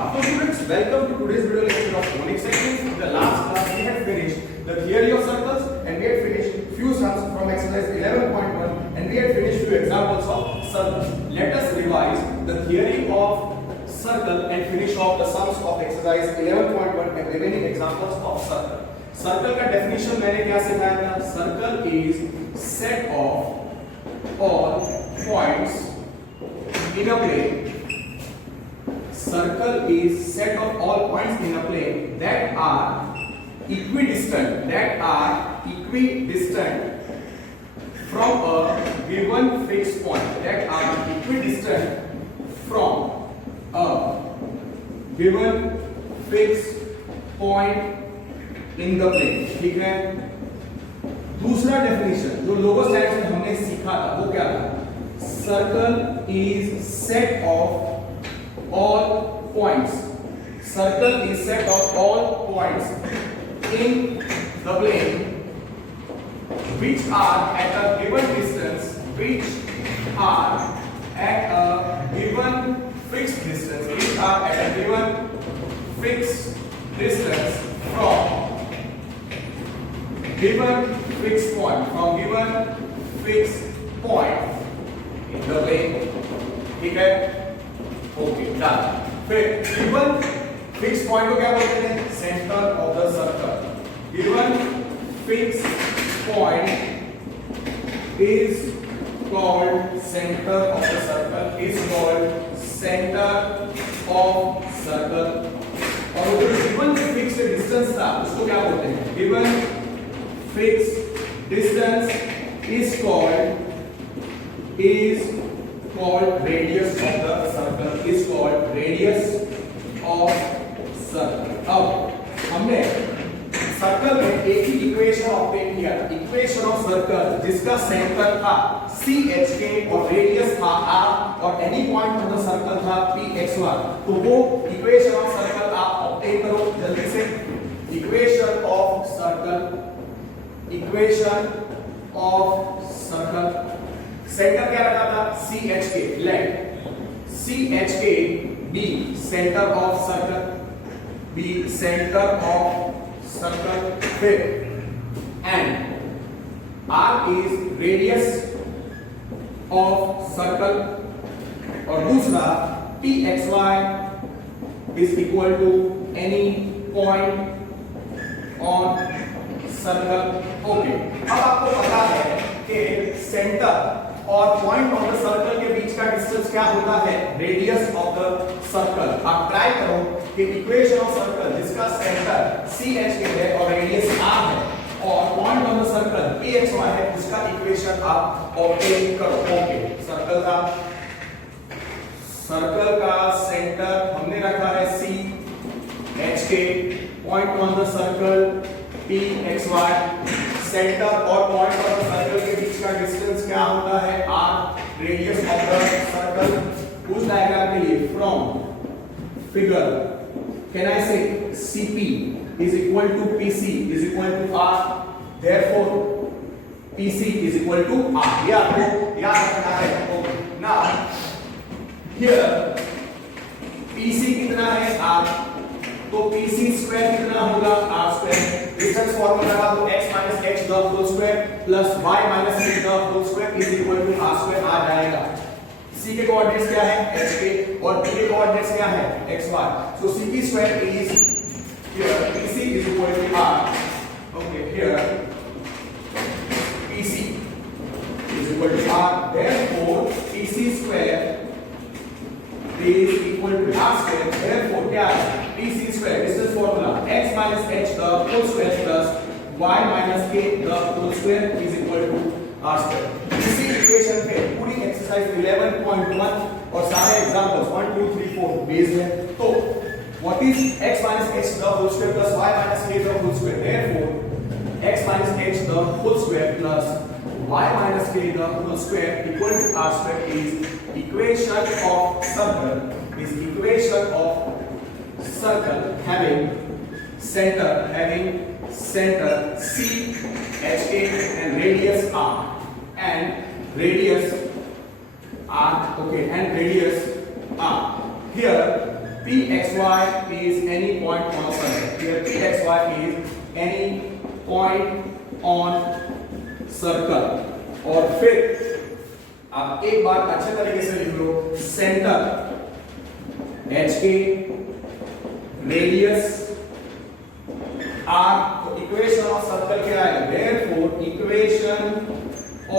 After students, welcome to today's video lecture of phonic sections. In the last class, we had finished the theory of circles and we had finished few sums from exercise 11.1 and we had finished few examples of circles. Let us revise the theory of circle and finish off the sums of exercise 11.1 and remaining examples of circle. Circle का definition मैंने क्या सिखाया था? Circle is set of all points in a plane. Circle is set of all points in a plane that are equidistant from a given fixed point, that are equidistant from a given fixed point in the plane. ठीक है. दूसरा definition जो लोगो science में हमने सीखा था वो क्या था? Circle is set of all points. Circle is set of all points in the plane which are at a given distance, which are at a given fixed distance, which are at a given fixed distance from given fixed point, from given fixed point in the plane. ठीक है? Okay done. फिर given fix point को क्या बोलते हैं? Centre of the circle. Given fix point is called centre of the circle, is called centre of circle. और जो given fix distance था उसको क्या बोलते हैं? Given fix distance is called radius of the circle, is called radius of circle. अब हमने circle में एक ही इक्वेशन ऑब्टेन किया, इक्वेशन ऑफ सर्कल जिसका सेंटर था CHK और रेडियस था R और any point on the circle था PXY. तो वो इक्वेशन ऑफ सर्कल आप ऑब्टेन करो जल्दी से. Equation of circle, equation of circle. Centre क्या रखा था? CHK. Let CHK be center of circle, be center of circle. फिर and R is radius of circle और दूसरा PXY is equal to any point on circle. Okay. अब आपको पता है कि सेंटर और पॉइंट ऑफ द सर्कल के बीच का डिस्टेंस क्या होता है? Radius of the circle. आप ट्राई करो कि इक्वेशन ऑफ सर्कल जिसका सेंटर CHK है और रेडियस R है और point of the circle PXY है उसका इक्वेशन आप ऑब्टेन करो. ओके. सर्कल का सेंटर हमने रखा है CHK, point on the circle PXY. Centre और पॉइंट ऑफ द सर्कल के बीच का डिस्टेंस क्या होता है? R, radius of the circle. उस डायग्राम के लिए फ्रॉम फिगर कैन आई से CP is equal to PC is equal to R, therefore PC is equal to R. ये आपको याद रखना है. ओके. नाउ हियर PC कितना है? R. तो PC स्क्वायर कितना होगा? R square. डिस्टेंस फॉर्मूला लगा दो x - h the whole square plus y - k the whole square is equal to r square आ जाएगा. c के कोऑर्डिनेट्स क्या है? h के और b के कोऑर्डिनेट्स क्या है? x y. So cp square is here pc is equal to r. Okay. Here pc is equal to r, therefore pc square is equal to r square. Therefore क्या है? PC square distance formula x - h the whole square plus y - k the whole square is equal to r square. इसी equation पे पूरी exercise 11.1 और सारे examples 1 2 3 4 based है. तो what is x - h the whole square plus y - k the whole square? Therefore x - h the whole square plus y - k the whole square equal to r square is equation of circle, is equation of circle having center CHK and radius R and radius R. Okay, and radius R. Here pxy is any point on a circle. Here pxy is any point on circle. और फिर आप एक बात अच्छे तरीके से लिख लो, centre HK, radius R. तो इक्वेशन ऑफ सर्कल क्या है? Therefore इक्वेशन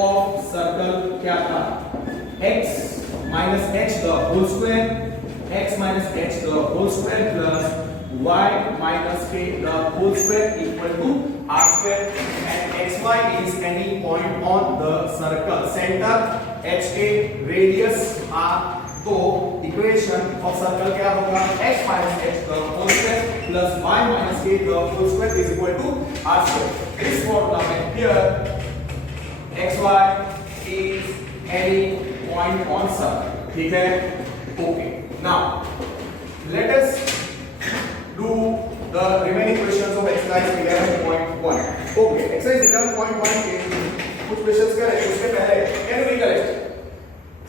ऑफ सर्कल क्या था? x minus h the whole square, x minus h the whole square plus y minus k the whole square equal to r square, and xy is any point on the circle. Center HK, radius r. तो equation of circle क्या होगा? x minus h the whole square plus y minus k the whole square is equal to r square. This formula में here xy is any point on circle. ठीक है? Okay. Now let us do the remaining questions of exercise 11.1. Okay. Exercise 11.1 के कुछ questions करें. उसके पहले can we correct?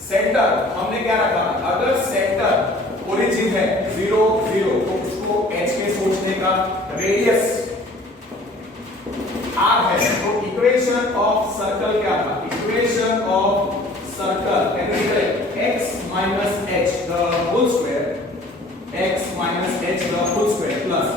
Centre हमने क्या रखा? अगर सेंटर ओरिजिन है 0 0 तो उसको h के सोचने का, रेडियस r है तो इक्वेशन ऑफ सर्कल क्या था? Equation of circle can be x minus h the whole square, x minus h the whole square plus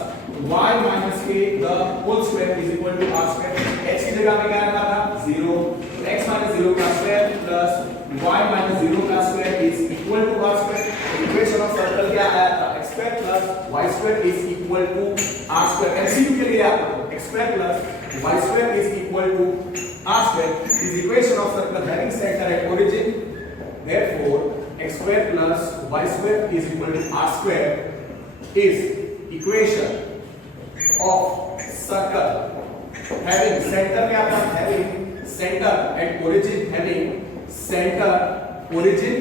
y minus k the whole square is equal to r square. h की जगह पे क्या रखा था? 0, तो x minus 0 का square plus y minus 0 का square is equal to r square. Equation of circle क्या आया था? x square plus y square is equal to r square. MCQ के लिए आपको x square plus y square is equal to r square is equation of circle having center at origin. Therefore x square plus y square is equal to r square is equation of circle having center क्या था? having center at origin, having center origin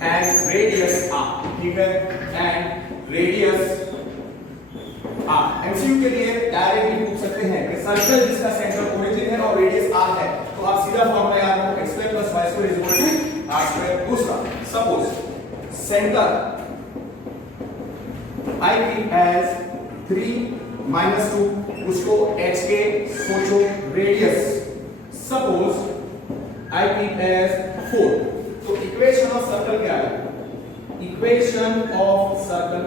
and radius r. ठीक है? and radius r. MCQ के लिए directly पूछ सकते हैं कि सर्कल जिसका सेंटर ओरिजिन है और रेडियस r है तो आप सीधा फॉर्मूला याद रखो x square plus y square is equal to r square. दूसरा, suppose centre I keep as 3 minus 2 उसको h के सोचो, radius suppose I keep as 4. तो इक्वेशन ऑफ सर्कल क्या है? इक्वेशन ऑफ सर्कल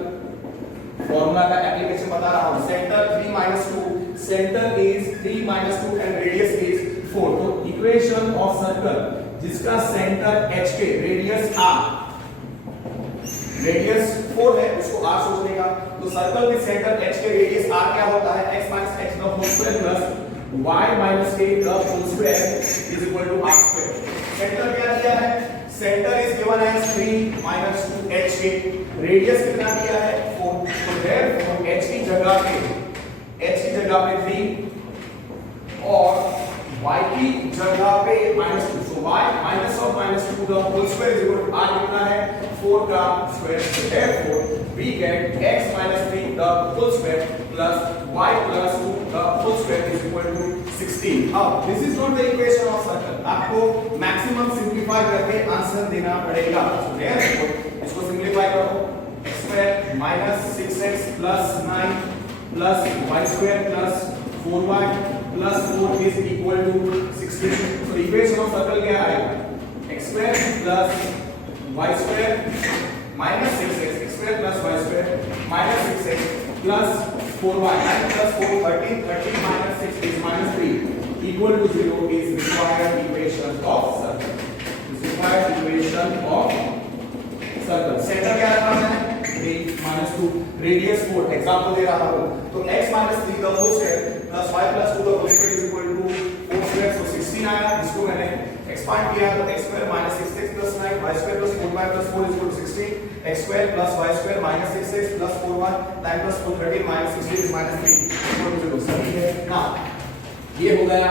फॉर्मूला का एप्लीकेशन बता रहा हूं. Centre 3 minus 2, centre is 3 minus 2 and radius is 4. तो इक्वेशन ऑफ सर्कल जिसका सेंटर h के, रेडियस r, रेडियस 4 है उसको r सोचने का. तो सर्कल विद सेंटर h के, रेडियस r क्या होता है? x minus h the whole square plus y minus k the whole square is equal to r square. Centre क्या दिया है? Centre is given as 3 minus 2 h के, radius कितना दिया है? 4. तो देयरफॉर h की जगह पे 3 और y की जगह पे -2. सो y minus of -2 the whole square is equal to r कितना है? 4 का square. So therefore we get x minus 3 the whole square plus y plus 2 the whole square is equal to 16. अब this is not the equation of circle. आपको maximum simplify करके answer देना पड़ेगा. So therefore इसको simplify करो. x square minus 6x plus 9 plus y square plus 4y plus 4 is equal to 16. So equation of circle क्या आएगा? x square plus y square minus 6x, x square plus y square minus 6x plus 4y. 9 plus 4 13, 13 minus 6 is minus 3 equal to 0 is required equation of circle. Is required equation of circle. Center क्या रखा मैंने? 3 minus 2, radius 4. Example दे रहा हूं तो x minus 3 the whole square plus y plus 2 the whole square is equal to 4 square. So 16 आया. इसको मैंने expand किया तो x square minus 6x plus 9 y square plus 4y plus 4 is equal to 16. x square plus y square minus 6x plus 4y 9 plus 4 13 minus 16 is minus 3 equal to 0. सही है ना? ये हो गया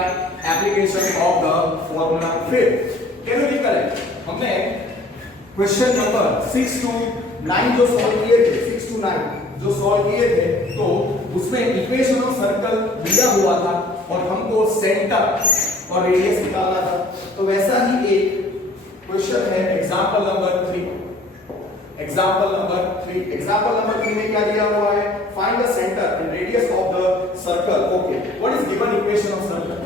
एप्लीकेशन ऑफ द फॉर्मूला. फिर कैसे भी करें? हमने क्वेश्चन नंबर 6 to 9 जो सॉल्व किए थे, 6 to 9 जो सॉल्व किए थे तो उसमें इक्वेशन ऑफ सर्कल दिया हुआ था और हमको सेंटर और रेडियस निकालना था. तो वैसा ही एक क्वेश्चन है example number 3. Example number 3। Example number 3 में क्या दिया हुआ है? Find the centre and radius of the circle. Okay, what is given equation of circle?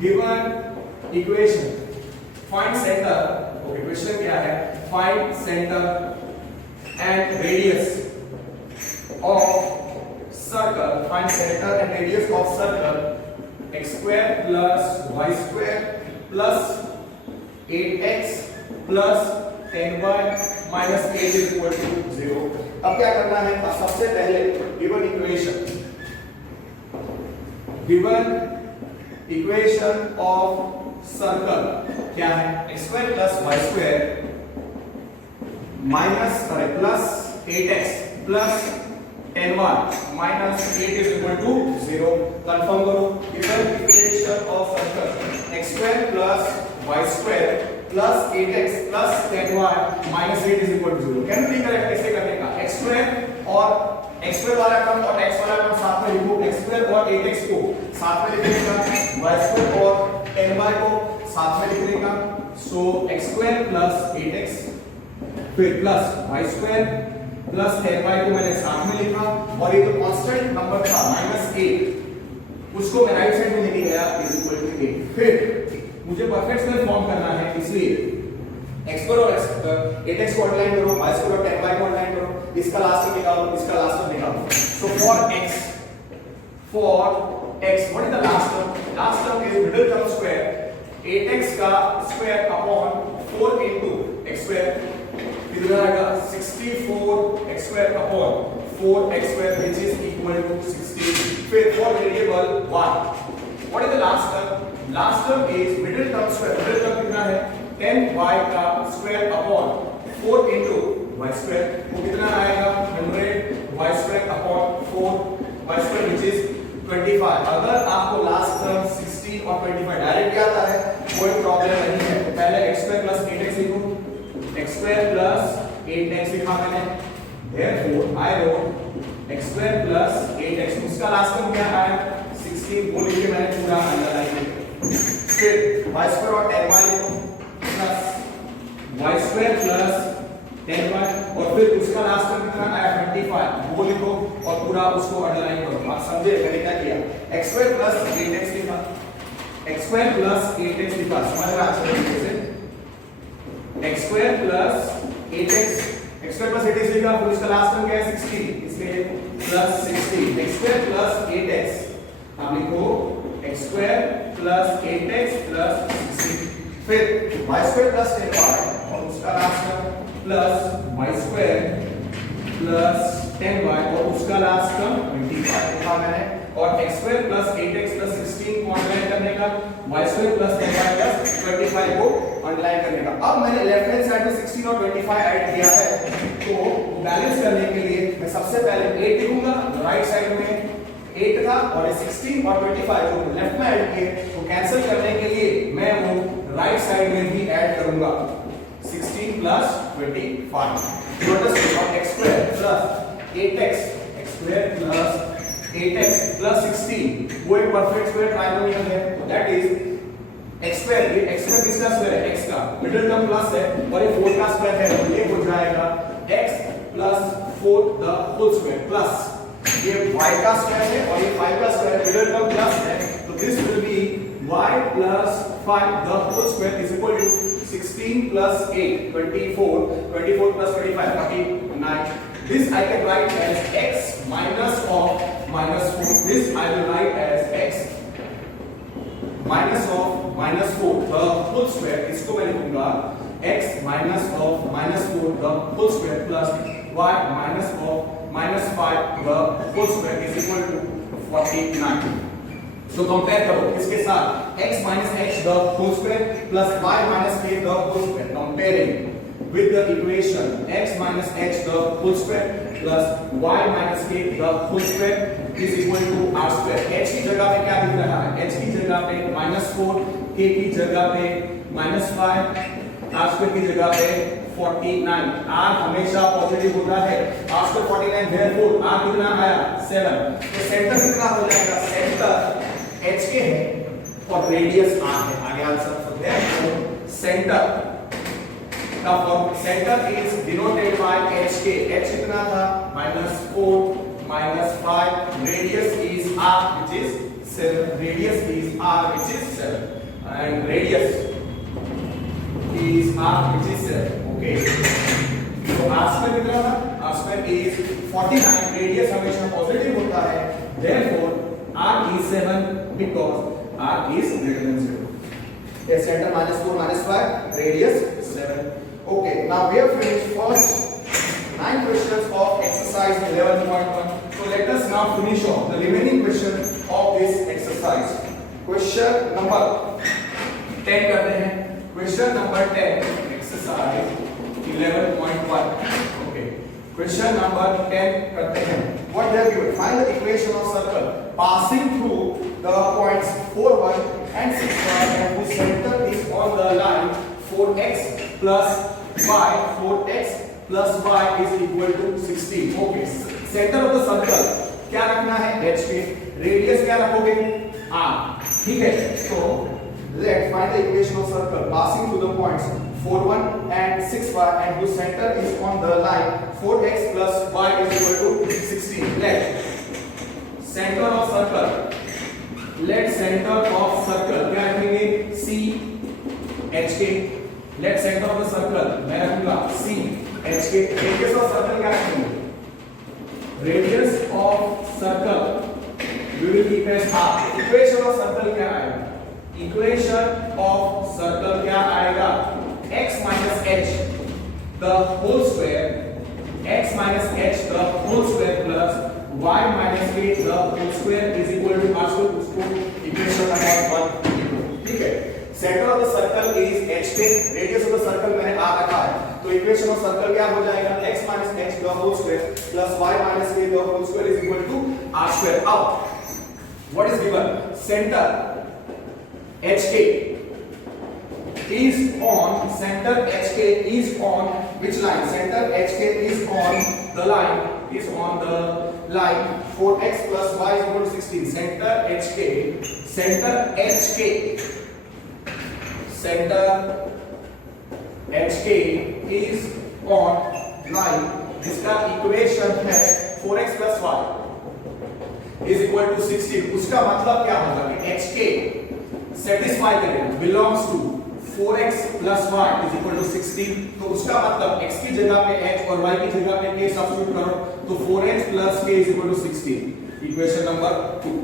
Given equation find centre. Okay, question क्या है? Find centre and radius of circle. Find centre and radius of circle x square plus y square plus 8x plus 10y minus 8 is equal to 0। अब क्या करना है? सबसे पहले given equation of circle क्या है? x square plus y square minus plus 8x plus 10y minus 8 is equal to 0। Confirm करो। Given equation of circle x square plus y square plus 8x plus 10y minus 8 is equal to 0। Can you recollect कैसे करने का? x square और x square वाला term और x वाला term साथ में लिखो। x square और 8x को साथ में लिखने का, y square और 10y को साथ में लिखने का। सो x square plus 8x फिर plus y square plus 10y को मैंने साथ में लिखा और ये जो कांस्टेंट नंबर था -8 उसको मैं राइट साइड में लेके गया इज इक्वल टू 8। फिर मुझे परफेक्ट स्क्वायर फॉर्म करना है, इसलिए x पर और 8x को अंडरलाइन करो, y पर और 10y को अंडरलाइन करो, इसका लास्ट टर्म निकालो, इसका लास्ट टर्म निकालो। So for x what is the last term? Last term is middle term square 8x का square upon 4 into x square कितना आएगा? 64x square upon 4x square which is equal to 16। फिर for variable y what is the last term? Last term is middle term square। middle term कितना है? 10y का square upon 4 into y square वो कितना आएगा? 100y square upon 4y square which is 25। अगर आपको last term 16 और 25 direct आता है कोई प्रॉब्लम नहीं है। पहले x square plus 8x लिखो, x square plus 8x लिखा मैंने, therefore I wrote x square plus 8x। उसका लास्ट टर्म क्या आया? 16 वो लिख के मैंने पूरा अंडरलाइन किया। फिर y square और 10y लिखो plus y square plus 10y और फिर उसका लास्ट टर्म कितना आया? 25 वो लिखो और पूरा उसको अंडरलाइन करो। आप समझे मैंने क्या किया? x square plus 8x लिखा, x square plus 8x लिखा, समझ रहे हैं अच्छे से? x square plus 8x x square plus 8x लिखा, फिर उसका लास्ट टर्म क्या है? 16 इसलिए plus 16 x square plus 8x। अब लिखो x square plus 8x plus 16 फिर y square plus 10y और उसका last term plus y square plus 10y और उसका लास्ट टर्म 25 लिखा मैंने और x square plus 8x plus 16 को अंडरलाइन करने का, y square plus 10y plus 25 को अंडरलाइन करने का। अब मैंने लेफ्ट हैंड साइड में 16 और 25 ऐड किया है, तो बैलेंस करने के लिए मैं सबसे पहले 8 लिखूंगा, राइट साइड में 8 था और 16 और 25 जो लेफ्ट में ऐड किए तो कैंसिल करने के लिए मैं वो राइट साइड में भी ऐड करूंगा 16 plus 25। नोटिस अब x square plus 8x x square plus 8x plus 16 वो एक परफेक्ट स्क्वायर ट्रायंगल है, दैट इज x square। ये x square किसका स्क्वायर है? x का, मिडिल टर्म प्लस है और ये 4 का स्क्वायर है तो ये हो जाएगा x plus 4 the whole square plus ये y का स्क्वायर है और ये 5 का स्क्वायर है, मिडिल टर्म प्लस है तो this will be y plus 5 the whole square is equal to 16 plus 8 24 24 plus 25 39। This I can write as x minus of minus 4। This I will write as x minus of minus 4 the whole square। इसको मैं लिखूंगा x minus of minus 4 the whole square plus y minus of minus 5 the whole square is equal to 49। So compare करो किसके साथ? x minus h the whole square plus y minus k the whole square। Comparing with the equation x minus h the whole square plus y minus k the whole square is equal to r square। h की जगह पे क्या दिख रहा है? h की जगह पे -4, k की जगह पे -5, r square की जगह पे 49। r हमेशा पॉजिटिव होता है, r square 49 therefore r कितना आया? 7। तो सेंटर कितना हो जाएगा? सेंटर h के है और रेडियस r है। आगे आंसर तो therefore centre The center is denoted by HK. H कितना था? -4 -5. Radius is R, which is 7. Radius is R, which is 7. And radius is R, which is 7. Okay. So R square कितना था? R square is 49. Radius हमेशा positive होता है. Therefore, R is 7 because R is greater than 0. Yes, center -4 -5. Radius 7. Okay, now we have finished first 9 questions of exercise 11.1. So let us now finish off the remaining question of this exercise. Question number 10 करते हैं. Question number 10, exercise 11.1. Okay. Question number 10 करते हैं. What they have given? Find the equation of circle passing through the points 4, 1 and 6, 1 and whose center is on the line 4x plus y. 4x plus y is equal to 16. Okay. Center of the circle क्या रखना है? h के. Radius क्या रखोगे? r. ठीक है. So let's find the equation of circle passing through the points 4, 1 and 6, y and whose center is on the line 4x plus y is equal to 16. Let center of circle. Let center of circle क्या रखेंगे? C h के. Let center of the circle मैं रखूंगा C h के. Radius of circle क्या रखेंगे? Radius of circle we will keep as r. Equation of circle क्या आएगा? Equation of circle क्या आएगा? x minus h the whole square. X minus h the whole square plus y minus k the whole square is equal to r square. उसको equation number 1 ठीक है. Center of the circle is h के. Radius of the circle मैंने r रखा है. तो equation of circle क्या हो जाएगा? x minus h the whole square plus y minus k the whole square is equal to r square. अब what is given? Center HK is on. Center HK is on which line? Center HK is on the line. Is on the line 4x plus y is equal to 16. Center HK. Center HK. Center HK is on line. जिसका equation है 4x plus y is equal to 16. उसका मतलब क्या होगा कि HK satisfy करेगा belongs to 4x plus y is equal to 16. तो उसका मतलब x की जगह पे h और y की जगह पे k सब्स्टिट्यूट करो तो 4x plus k is equal to 16. Equation number 2.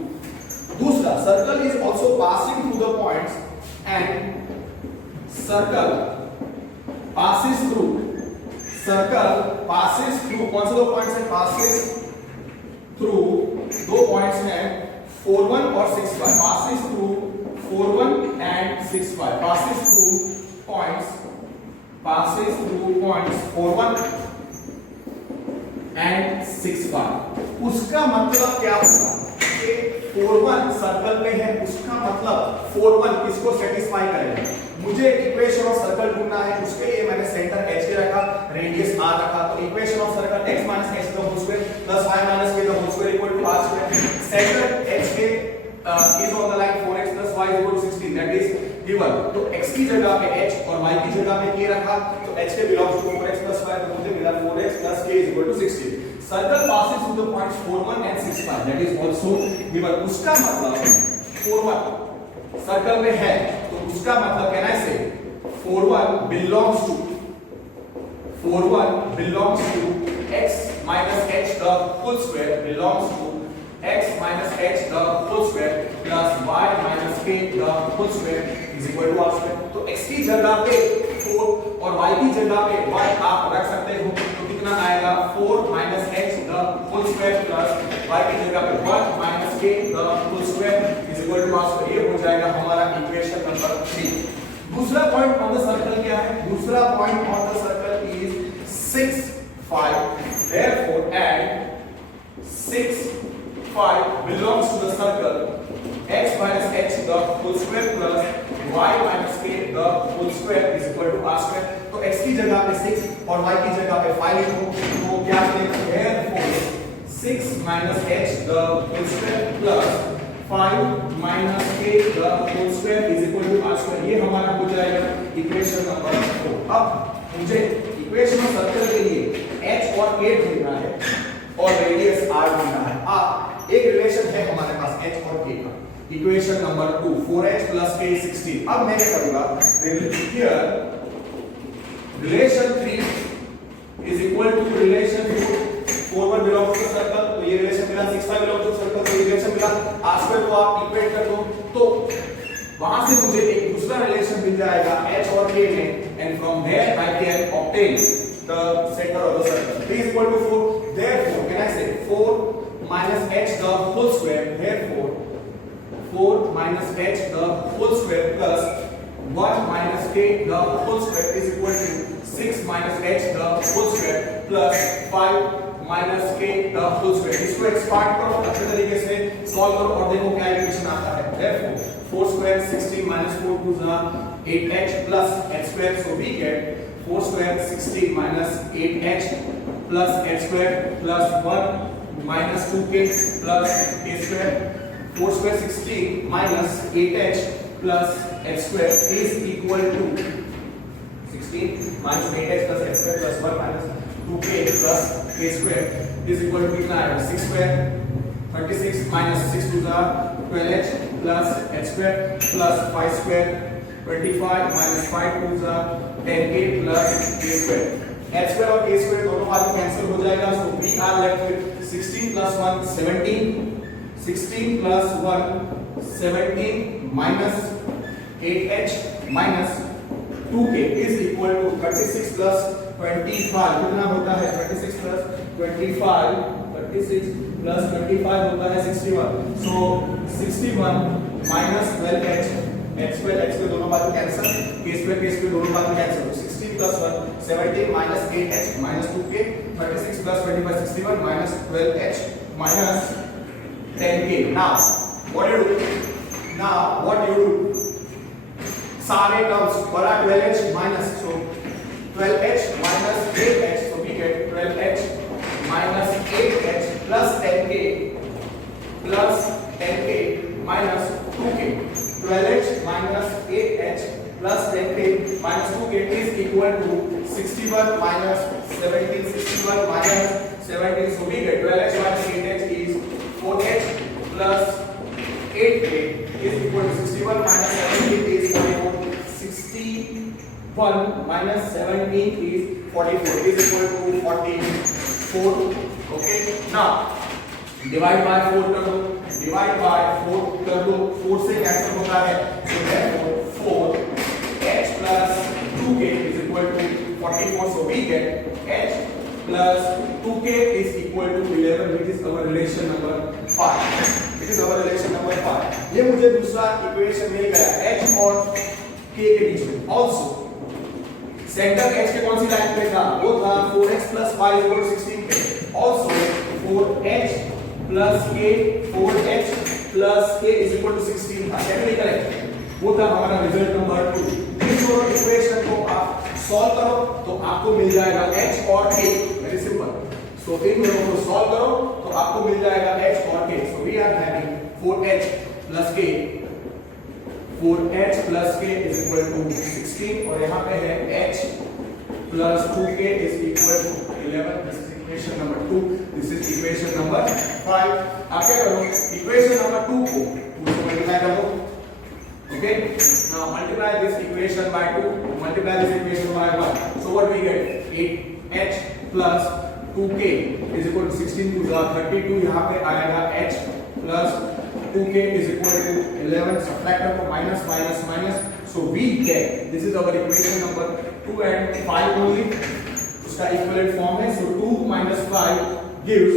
दूसरा, circle is also passing through the points and circle passes through कौन से दो पॉइंट्स हैं? passes through दो पॉइंट्स हैं 4, 1 और 6, 5. passes through 4, 1 and 6, 5. passes through points 4, 1 and 6, 5. उसका मतलब क्या होगा कि 4, 1 सर्कल में है. उसका मतलब 4, 1 किसको सेटिस्फाई करेगा? मुझे इक्वेशन ऑफ सर्कल ढूंढना है. उसके लिए मैंने सेंटर h के रखा, रेडियस r रखा. तो equation of circle x minus h the whole square plus y minus k the whole square equal to r square. Center h के is on the line 4x plus y is equal to 16. That is given. तो x की जगह पे h और y की जगह पे k रखा तो h के belongs to 4x plus y तो मुझे मिला 4x plus k is equal to 16. Circle passes through the points 4, 1 and 6, 5. That is also given. उसका मतलब 4, 1 सर्कल में है तो उसका मतलब कहना है से 4, 1 belongs to x minus h the whole square belongs to x minus h the whole square plus y minus k the whole square is equal to r square. तो x की जगह पे 4 और y की जगह पे y आप रख सकते हो तो कितना आएगा 4 minus h the whole square plus y की जगह पे 1 minus k the whole square is equal to r square. ये हो जाएगा हमारा इक्वेशन नंबर 3. दूसरा पॉइंट ऑन द सर्कल क्या है? दूसरा point on the circle is 6, 5. Therefore add 6, 5 belongs to the circle x minus h the whole square plus y minus k the whole square is equal to r square. तो x की जगह पे 6 और y की जगह पे 5 लिखो तो क्या मिलेगा? Therefore 6 minus h the whole square plus 5 minus k the whole square is equal to r square. ये हमारा हो जाएगा इक्वेशन नंबर 4. अब मुझे इक्वेशन ऑफ सर्कल के लिए h और k ढूंढना है और रेडियस r ढूंढना है। एक रिलेशन है हमारे पास h और k का। Equation number 2 4h plus k 16। अब मैं क्या करूंगा, here relation 3 is equal to relation 4 belongs to circle, तो ये रिलेशन मिला। 6 belongs to circle, तो ये रिलेशन मिला। r2 को आप इक्वेट कर दो तो वहां से मुझे एक दूसरा रिलेशन मिल जाएगा h और k में, and from there I can obtain the center of the circle. 3 is equal to 4, therefore can I say 4 minus h the whole square, therefore 4 minus h the whole square plus 1 minus k the whole square is equal to 6 minus h the whole square plus 5 minus k the whole square। इसको expand करो, अच्छे तरीके से solve करो और देखो क्या equation आता है। therefore 4 square 16 minus 4 2 8h plus h square, so we get 4 square 16 minus 8h plus h square plus 1 minus 2k plus k square। 4 square 16 minus 8h plus h square is equal to 16 minus 8h plus h square plus 1 minus 2k plus k square is equal to कितना आएगा 6 square 36 minus 6 2 12h plus h square plus 5 square 25 minus 5 2 10k plus k square। h square और k square दोनों बातें cancel हो जाएगा, so we are left with 16 plus 1 17, 16 plus 1 17 minus 8h minus 2k is equal to 36 plus 25 कितना होता है 36 plus 25 36 plus 25 होता है 61, so 61 minus 12h h square दोनों बातें कैंसिल, k square दोनों बातें cancel. 16 plus 1 17 minus 8h minus 2k, 36 plus 25 61 minus 12h minus 10k। Now what do you do? सारे टर्म्स बड़ा 12h minus, so 12h minus 8h, so we get 12h minus 8h plus 10k minus 2k। 12h minus 8h plus 10k minus 2k is equal to 61 minus 17, 61 minus 17, so we get 12h minus 8h is 4h plus 8k is equal to 61 minus 17 is 44, 61 minus 17 is 44 is equal to 44। okay, now divide by 4 कर दो, divide by 4 कर दो, 4 से cancel होता है, so therefore 4h plus 2k is equal to 44, so we get h plus 2k is equal to 11, which is our relation number 5। It is our relation number 5। ये मुझे दूसरा इक्वेशन मिल गया h और k के बीच में। also centre h के कौन सी line पे था, वो था 4x plus 5 equal to 16k। also 4h plus k 4h plus k is equal to 16 था, कैसे करेक्ट, वो था हमारा रिजल्ट नंबर 2। इस दोनों इक्वेशन को आप सॉल्व करो तो आपको मिल जाएगा h और k, वेरी सिंपल। सो इन दोनों को सॉल्व करो तो आपको मिल जाएगा h और k। So we are having 4h plus k, 4h plus k is equal to 16 और यहाँ पे है h plus 2k is equal to 11। This is equation number 2, this is equation number 5। आप क्या करो, इक्वेशन नंबर 2 को 2 से मल्टीप्लाई कर दो। okay, now multiply this equation by 2, multiply this equation by 1, so what we get 8h plus 2k is equal to 16 to 32, यहाँ पे आएगा h plus 2k is equal to 11, subtract करो minus minus minus, so we get this is our equation number 2 and 5 only, उसका equivalent form है, so 2 minus 5 gives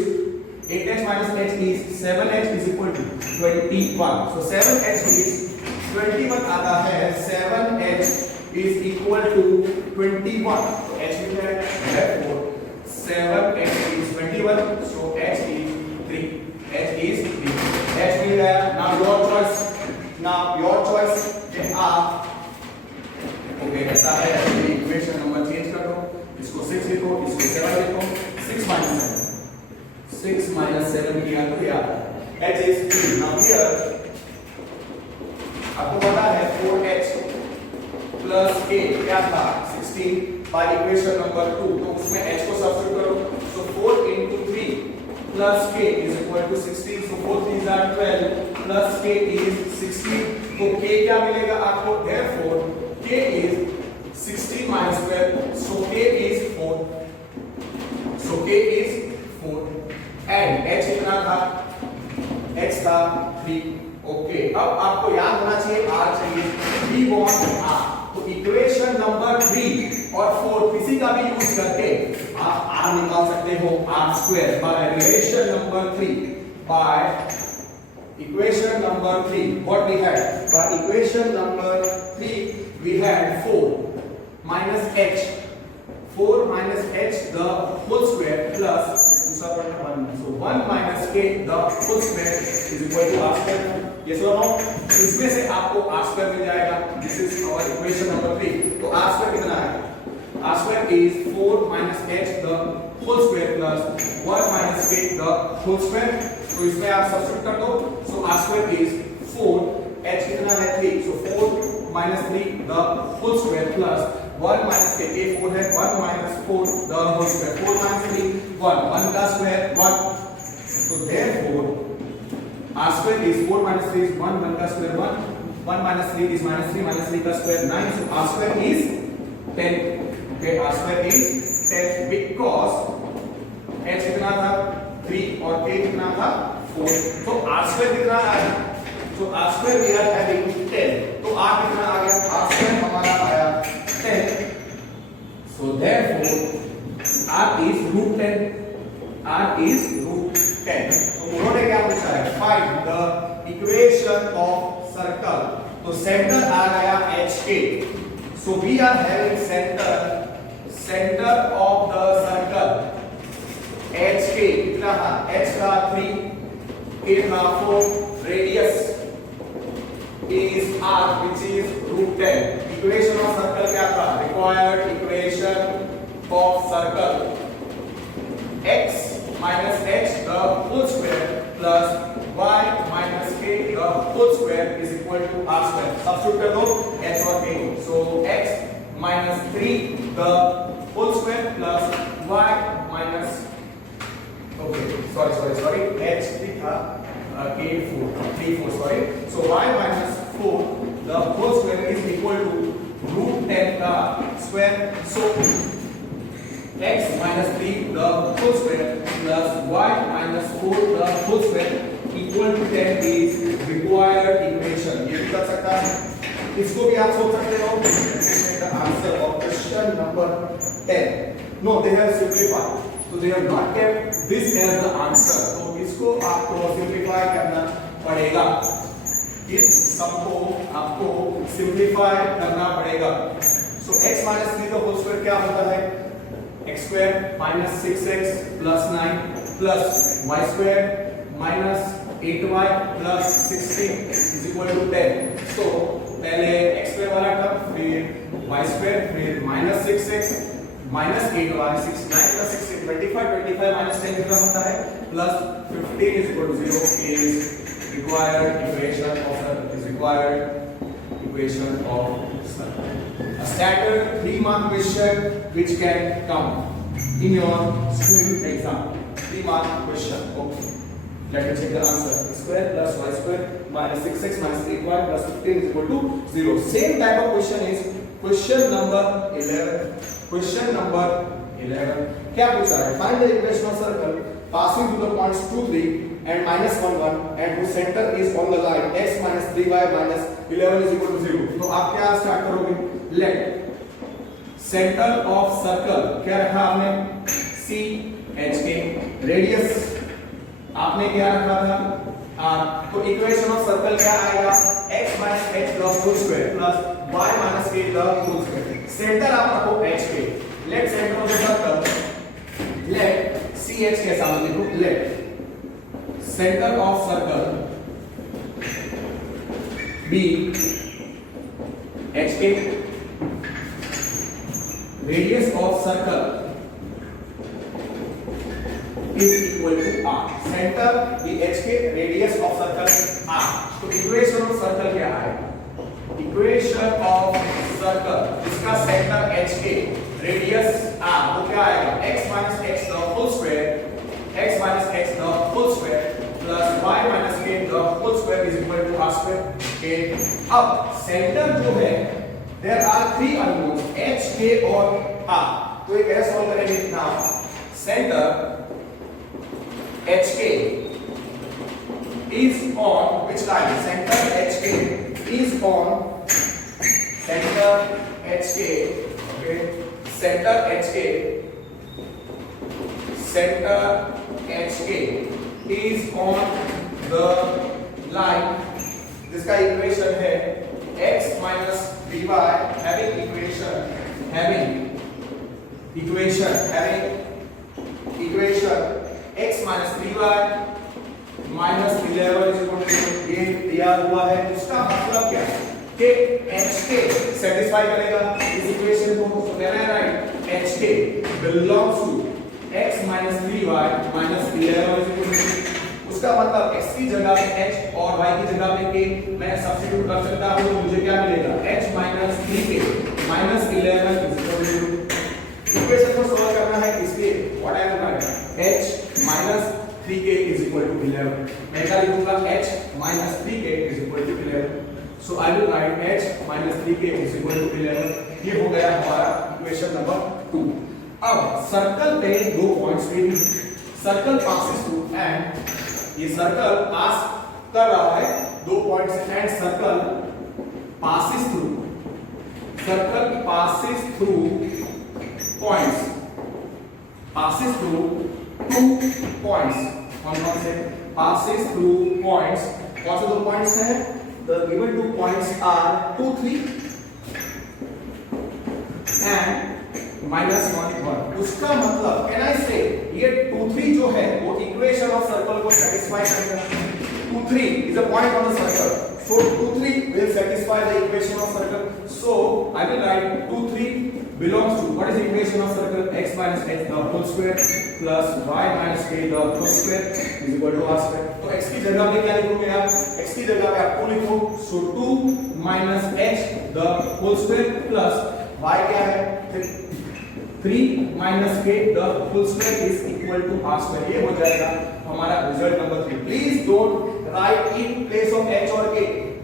8h minus h is 7h is equal to 21, so 7h is 21 आता है, 7h is equal to 21, तो h मिल जाएगा, therefore 7h is 21, so h is 3, h is 3, h मिल गया। now your choice कि आप okay ऐसा है, equation number change कर दो, इसको 6 लिखो, इसको 7 लिखो, 6 minus 7 किया तो क्या h is 3। now here आपको पता है 4h plus k क्या था 16, by equation number 2, तो उसमें h को सब्स्टिट्यूट करो, so 4 into 3 plus k is equal to 16, so 4 3s are 12 plus k is 16, तो k क्या मिलेगा आपको, therefore k is 16 minus 12, so k is 4, so k is 4 and h कितना था, h था 3। ओके, अब आपको याद होना चाहिए r चाहिए, we want r, तो इक्वेशन नंबर 3 और 4 किसी का भी यूज करके आप r निकाल सकते हो, r square by relation number 3 by equation number 3 what we had, by equation number 3 we had 4 minus h, 4 minus h the whole square plus 1, so 1 minus k the whole square is equal to r square, yes or no, इसमें से आपको r square मिल जाएगा, this is our equation number 3, तो r square कितना है, r square is 4 minus h the whole square plus 1 minus k the whole square, तो इसमें आप सब्स्टिट्यूट कर दो, so r square is 4, h कितना है 3, so 4 minus 3 the whole square plus 1 minus k, k 4 है, 1 minus 4 the whole square, 4 minus 3 1, 1 का square 1, so therefore r square is 4 minus 3 is 1, 1 का square 1, 1 minus 3 is minus 3, minus 3 का square 9, so r square is 10, okay, r square is 10 because h कितना था 3 और k कितना था 4, तो r square कितना आया, so r square we are having 10, तो r कितना आ गया, r square हमारा आया 10, so therefore r is root 10, r is root 10, तो उन्होंने क्या पूछा है, find the equation of circle, तो सेंटर आ गया hk, so we are having center of the circle hk कितना था, h का 3, k था 4, radius is r which is root 10, equation of circle क्या था, required equation of circle x minus h the whole square plus y minus k the whole square is equal to r square, substitute कर दो h और k, so x minus 3 the whole square plus y minus, okay sorry h भी था k 4 3 4 sorry, so y minus 4 the whole square is equal to root 10 का square, so x minus 3 the whole square plus y minus 4 the whole square equal to 10 is required equation, ये भी कर सकता है, इसको भी आप सोच सकते हो, the answer of question number 10, no they have simplified, so they have not kept this as the answer, तो इसको आपको सिंप्लीफाई करना पड़ेगा, इस सब को आपको सिंप्लीफाई करना पड़ेगा, so x minus 3 the whole square क्या होता है, x square minus 6x plus 9 plus y square minus 8y plus 16 is equal to 10, so पहले x square वाला टर्म, फिर y square, फिर minus 6x minus 8y 6 9 plus 16 25 minus 10 कितना होता है, plus 15 is equal to 0, is required equation of circle, is required equation of circle. A standard 3-mark question which can come in your school exam. 3-mark question. Okay. Let me check the answer. X square plus y square minus 6x minus 8y plus 15 is equal to 0. Same type of question is question number 11. Question number 11. क्या पूछा है? Find the equation of circle passing through the points 2, 3 and minus 1, 1 and whose center is on the line x minus 3y minus 11 is equal to 0. तो आप क्या start करोगे? Let center of circle क्या रखा आपने? C h k, रेडियस आपने क्या रखा था? r. तो इक्वेशन ऑफ सर्कल क्या आएगा? x minus h the whole square plus y minus k the whole square. Centre आप रखो h k. Let center of the circle, let c h के सामने लिखो, let center of circle be h k, radius of circle is equal to r. Center be h k, radius of circle r. तो equation of circle क्या है? Equation of circle, इसका centre h k, radius r वो क्या आएगा x minus x the whole square x minus x the whole square plus y minus k the whole square is equal to r square. Okay, अब centre जो है there are three unknowns h k और r, तो ये कैसे solve करेंगे? Now centre h k is on which line? Center HK is on center HK. Okay, center HK is on the line. जिसका equation है x minus by having equation x minus 3y minus 11 is equal to ये दिया हुआ है, इसका मतलब क्या है कि hk सेटिस्फाई करेगा इस इक्वेशन को, तो कहना है right hk belongs to x minus 3y minus 11 is equal to, उसका मतलब x की जगह पे h और y की जगह पे k मैं सब्स्टिट्यूट कर सकता हूं, तो मुझे क्या मिलेगा h minus 3k minus 11 is equal to, equation को सॉल्व करना है इसलिए what I am right h minus 3k is equal to 11. मैं क्या लिखूंगा h minus 3k is equal to 11. So I will write h minus 3k is equal to 11. ये हो गया हमारा इक्वेशन नंबर 2. अब सर्कल पे दो पॉइंट्स पे सर्कल passes through and ये सर्कल पास कर रहा है दो points and circle passes through points, passes through 2 points. कौन से passes through points? कौन से दो पॉइंट्स हैं? The given 2 points are 2 3 and minus 1 1. उसका मतलब can I say ये 2 3 जो है वो इक्वेशन ऑफ सर्कल को सेटिस्फाई करेगा. 2 3 is a point on the circle, so 2 3 will satisfy the equation of circle. So I will write 2 3 belongs to what is the equation of circle? X minus h the whole square plus y minus k the whole square is equal to r square. तो x की जगह पे क्या लिखोगे आप? x की जगह पे आप 2 लिखो, so 2 minus h the whole square plus y क्या है? 3 minus k the whole square is equal to r square. ये हो जाएगा हमारा result number 3. Please don't write in place of h or k.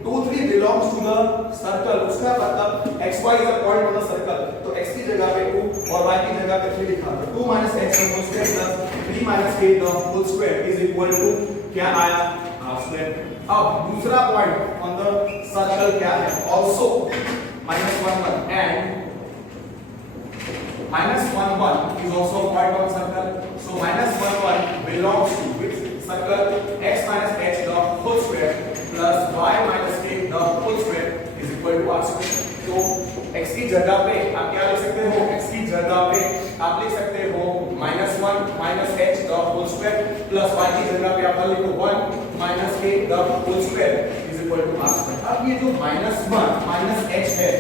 2 3 belongs to the circle, उसका मतलब xy is a point on the circle, तो x की जगह पे 2 और y की जगह पे 3 लिखा, तो 2 minus x the whole square plus 3 minus k the whole square is equal to क्या आया? r square. अब दूसरा पॉइंट ऑन द सर्कल क्या है? also minus 1 1 and minus 1 1 is also a point on circle, so minus 1 1 belongs to which circle? x minus h the whole square plus y minus k the whole square is equal to r square. तो x की जगह पे आप क्या लिख सकते हो? x की जगह पे आप लिख सकते हो minus 1 minus h the whole square plus y की जगह पे आप लिखो 1 minus k the whole square is equal to r square. अब ये जो minus 1 minus h है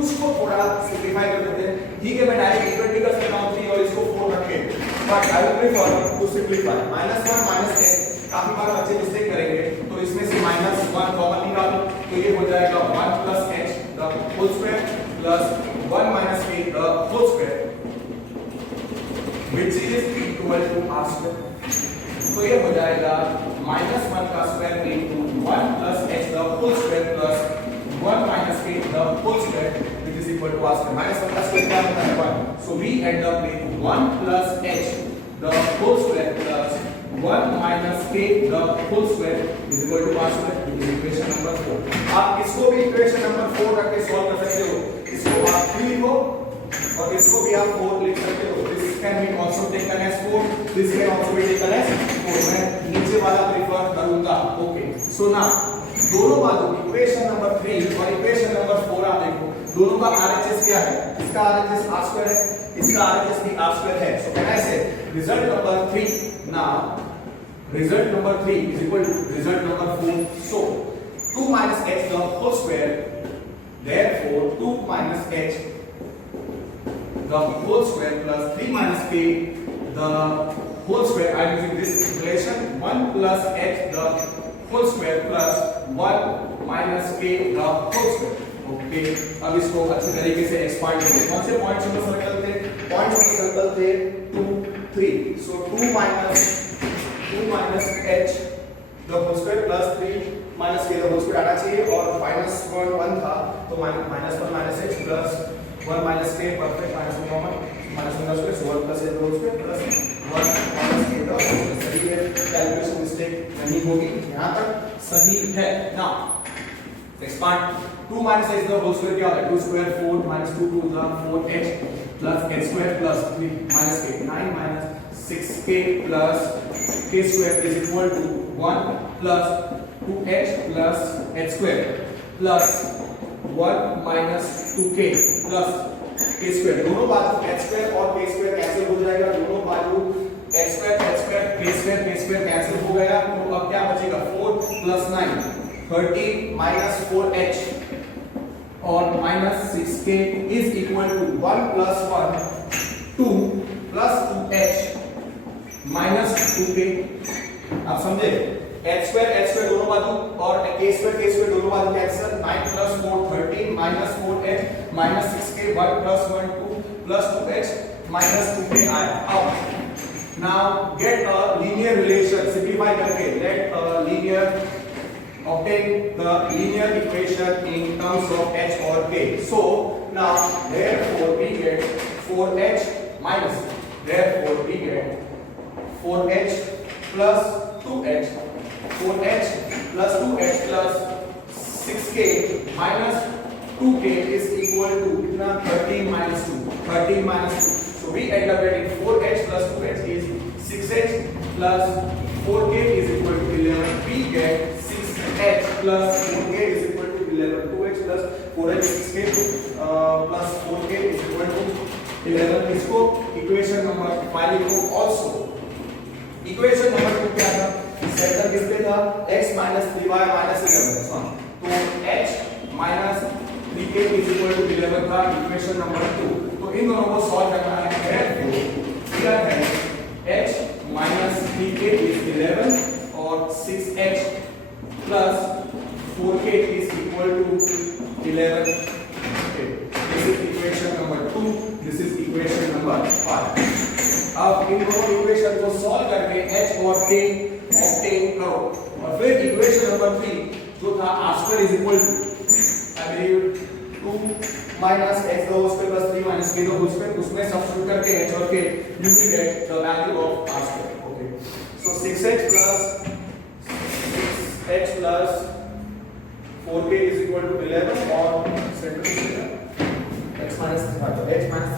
उसको थोड़ा सिंपलीफाई कर देते हैं. ठीक है, मैं डायरेक्ट इक्वेशन कर सकता हूं 3 और इसको 4 रखे, but I will prefer to simplify. minus 1 minus h काफी बार बच्चे मिस्टेक करेंगे, तो इसमें से minus 1 कॉमन निकालो, तो ये हो जाएगा 1 plus h the whole square plus 1 minus k the whole square which is equal to r square. तो ये हो जाएगा minus 1 का square into 1 plus h the whole square plus 1 minus k the whole square which is equal to r square. minus 1 का square क्या होता है? 1. So we end up with 1 plus h the whole square plus 1 minus k the whole square is equal to r square, which is equation number 4. आप इसको भी equation number 4 रख के solve कर सकते हो. इसको आप 3 लिखो और इसको भी आप 4 लिख सकते हो. This can be also taken as 4. This can also be taken as 4. मैं नीचे वाला प्रेफर करूंगा. Okay. So now दोनों बाजू इक्वेशन नंबर 3 और इक्वेशन नंबर 4 आप देखो, दोनों का RHS क्या है? इसका RHS r square है, इसका RHS भी r square है. So can I say result number 3 now result number 3 is equal to result number 4. So 2 minus h the whole square, therefore 2 minus h the whole square plus 3 minus k the whole square. I am using this relation 1 plus h the whole square plus 1 minus k the whole square. Okay, अब इसको अच्छी तरीके से expand करें. कौन से points on the circle थे? Points of the circle थे 2 3, सो 2 minus h the whole square plus 3 minus k the whole square आना चाहिए, और minus 1 था तो minus 1 minus h plus 1 minus k perfect, minus 1 common, minus 1 square, so 1 plus h the whole square plus 1 minus k the whole square. सही है, calculation mistake नहीं होगी, यहाँ तक सही है ना। Next part 2 minus h the whole square क्या होता है, 2 square 4 minus 2 2 the 4h plus h square plus 3 minus k, 9 minus 6k plus k square is equal to 1 plus 2h plus h square plus 1 minus 2k plus k square। दोनों बाजू h square और k square cancel हो जाएगा, दोनों बाजू h square k square cancel हो गया, तो अब क्या बचेगा 4 plus 9 13 minus 4h और minus 6k is equal to 1 plus 1 2 plus 2h minus 2k। आप समझे, h square दोनों बाजू और k square दोनों बाजू cancel, 9 plus 4 13 minus 4h minus 6k 1 plus 1 2 plus 2h minus 2k आया। अब now get a linear relation, simplify करके let a linear obtain the linear equation in terms of h or k। So now therefore we get 4h minus, therefore we get 4h plus 2h, 4h plus 2h plus 6k minus 2k is equal to कितना 13 minus 2, 13 minus 2, so we end up getting 4h plus 2h is 6h plus 4k is equal to 11, we get 6h plus 4k is equal to 11, 2h plus 4h 6k plus 4k is equal to 11। इसको equation number 5 लिखो। Also equation number 2 क्या था, centre किस पे था, x minus 3y minus 11, तो h minus 3k is equal to 11 था equation number 2। तो इन दोनों को सॉल्व करना है, क्या है h minus 3k is 11 और 6h plus 4k is equal to 11। Okay, this is equation number 2, this is equation number 5। अब इन दोनों इक्वेशन को सॉल्व करके h और k ऑब्टेन करो, और फिर इक्वेशन नंबर 3 जो था r square is equal to I believe 2 minus x the whole square plus 3 minus k the whole square, उसमें सब्स्टिट्यूट करके h और k you will get the value of r square। Okay, so 6h plus 4k is equal to 11 और x minus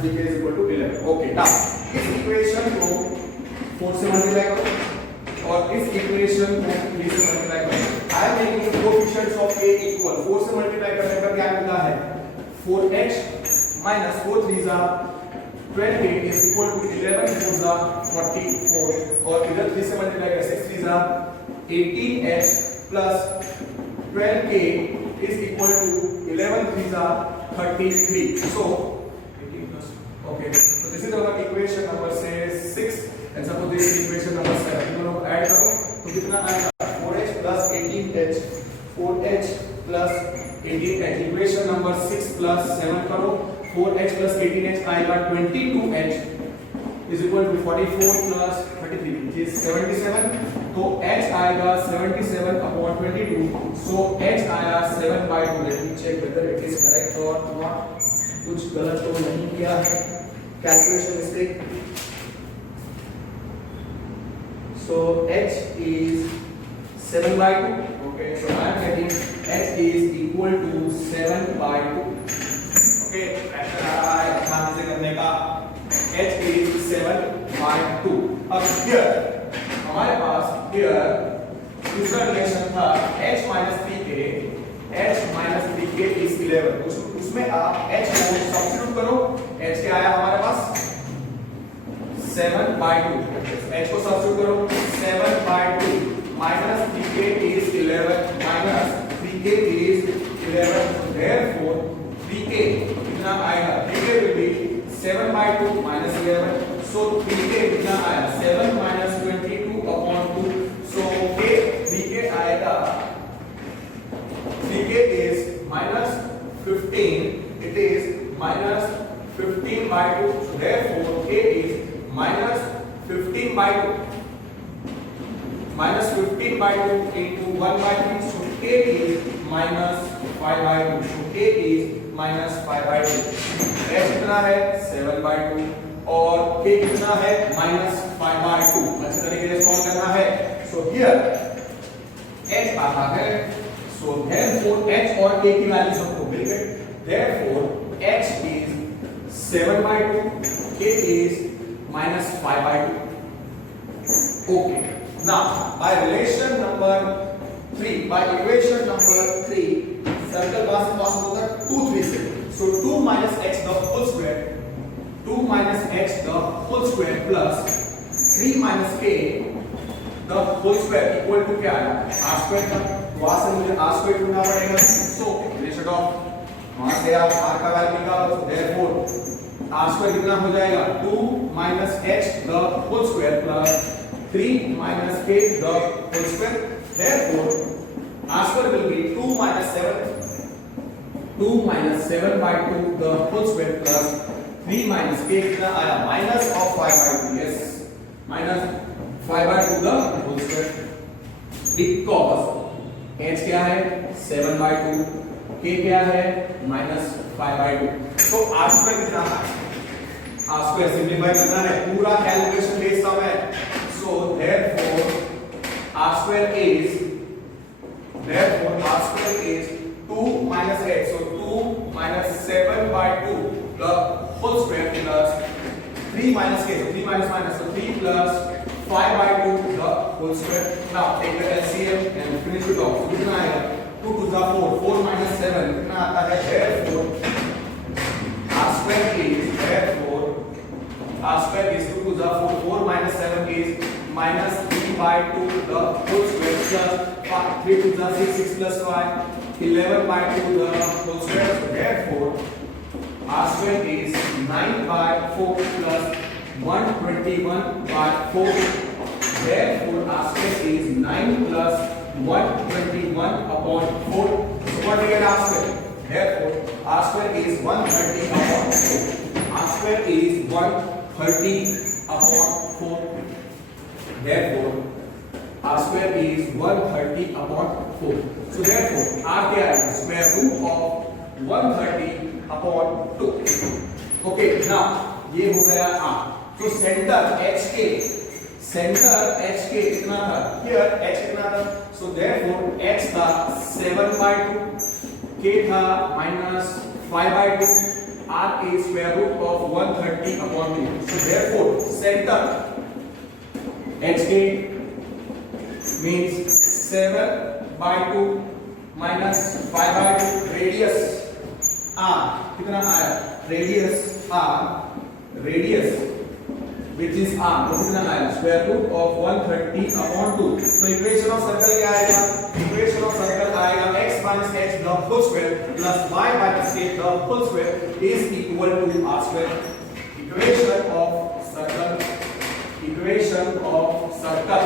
3k is equal to 11। Okay, now इस equation को 4 से multiply करो और इस इक्वेशन को 3 से मल्टीप्लाई करो। I am making the coefficients of a equal, 4 से मल्टीप्लाई करने पर क्या मिलता है 4h minus 4 3s are 12k is equal to 11 4s are 44, और इधर 3 से मल्टीप्लाई कर 6 3s are 18h plus 12k is equal to 11 3s are 33, so 18 plus, okay, so this is our equation number say 6 and suppose this is equation number 7, दोनों को add करो तो कितना आएगा 4h plus 18h, 4h plus 18h, equation number 6 plus 7 करो, 4h plus 18h आएगा 22h is equal to 44 plus 33 which is 77, तो h आएगा 77 upon 22, so h आया 7/2। let me check whether it is correct or not, कुछ गलत तो नहीं किया है, calculation mistake. so h is 7/2, okay, so I am getting h is equal to 7/2। okay, pressure आ रहा है ध्यान से करने का, h is 7/2। अब here हमारे पास here दूसरा रिलेशन था h minus 3k is 11, उसमें आप h को सब्स्टिट्यूट करो, h क्या आया हमारे पास 7/2, h को सब्स्टिट्यूट करो 7/2 minus 3k is 11 minus 3k is 11, so therefore 3k कितना आएगा, 3k will be 7/2 minus 11, so 3k कितना आया 7 minus 22 upon 2, so k 3k आएगा, 3k is minus 15, it is minus 15/2, so therefore minus 15 by 2 minus 15 by 2 into 1 by 3, so k is minus 5 by 2, so k is minus 5 by 2. h कितना है 7 by 2 और k कितना है minus 5 by 2. अच्छे तरीके से solve करना है. so here h आता है, so therefore h और k की वैल्यू सबको मिल गई. therefore h is 7 by 2, k is minus 5 by 2. okay, now by relation number 3, by equation number 3, circle पास से पास होता है 2 3 से. so 2 minus x the whole square, 2 minus x the whole square plus 3 minus k the whole square equal to क्या है r square का. तो वहां से मुझे r square ढूंढना पड़ेगा. so relation of वहां से आप r का वैल्यू निकालो. so therefore r square कितना हो जाएगा 2 minus h the whole square plus 3 minus k the whole square. therefore r square will be 2 minus 7 by 2 the whole square plus 3 minus k कितना आया minus of 5 by 2. yes, minus 5 by 2 the whole square, because h क्या है 7 by 2, k क्या है minus 5 by 2. तो r square कितना है, r square simplify करना है, पूरा कैलकुलेशन बेस सम है. so therefore r square is 2 minus 8, so 2 minus 7 by 2 the whole square plus 3 minus k, so 3 minus minus, so 3 plus 5 by 2 the whole square. now take the LCM and finish it off. so कितना आएगा 2 to the 4, 4 minus 7 कितना आता है. therefore r square is 2 to the 4, 4 minus 7 is minus 3 by 2 the whole square plus 3 to the 6, 6 plus 5, 11 by 2 the whole square. so therefore r square is 9 by 4 plus 121 by 4. therefore r square is 9 plus 121 upon 4. so what do we get r square? therefore r square is 130 upon 4. r square is 130 upon 4. therefore r square is 130 upon 4. so therefore r क्या है square root of 130 upon 2. okay, now ये हो गया r. तो centre hk कितना था, here h कितना था. so therefore h था 7 by 2, k था minus 5 by 2, r is square root of 130 upon 2. so therefore center hk means 7 by 2 minus 5 by 2. radius r कितना आया, radius which is r वो कितना आया square root of 130 upon 2. तो equation of circle क्या आएगा, equation of circle आएगा x minus h the whole square plus y minus k the whole square is equal to r square. Equation of circle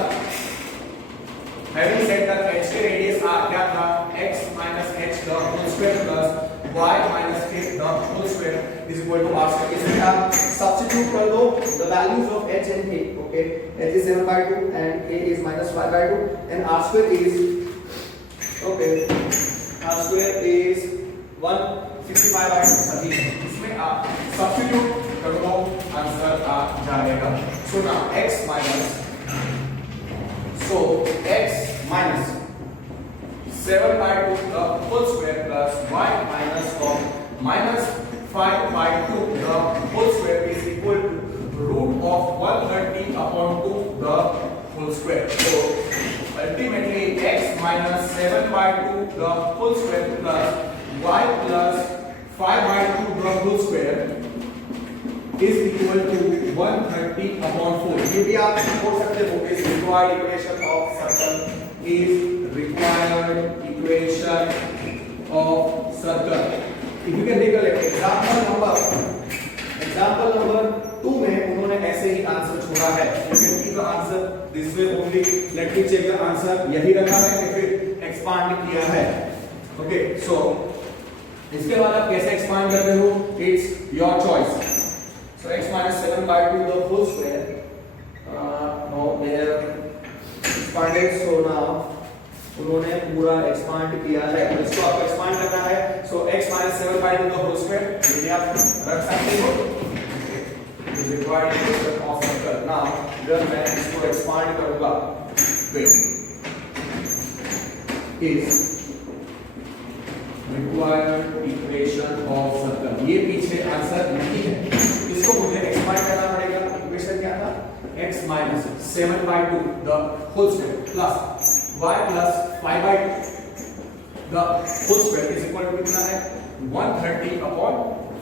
having set the h के radius r क्या था x minus h the whole square plus y minus k the whole square is equal to r square. इसमें आप substitute कर दो the values of h and k. okay, h is 7 by 2 and k is minus 5 by 2 and r square is r square is 165 by 2. सभी इसमें आप substitute कर दो, answer आ जाएगा. so now x minus 7 by 2 the whole square plus y minus of minus 5 by 2 the whole square is equal to root of 130 upon 2 the whole square. So ultimately x minus 7 by 2 the whole square plus y plus 5 by 2 the whole square is equal to 130 upon 4. ये भी आप बोल सकते हो इस required equation of circle is required equation of circle. If you can recollect example number 2 में उन्होंने ऐसे ही आंसर छोड़ा है. You can keep the answer this way only. Let me check the answer. यही रखा है कि फिर expand किया है. Okay, so इसके बाद आप कैसे expand करते हो? It's your choice. So x minus 7 by 2 the whole square. Now they have expanded. So now उन्होंने पूरा एक्सपांड किया है, तो इसको आपको एक्सपांड करना है. So x minus 7 by 2 the whole square ये आप रख सकते हो. Is required equation of circle. Now जब मैं इसको एक्सपांड करूंगा फिर is required equation of circle. ये पीछे आंसर नहीं है, इसको मुझे एक्सपांड करना पड़ेगा. इक्वेशन क्या था? x minus 7 by 2 the whole square plus y plus 5 by 2 the whole square is equal to कितना है? 130 upon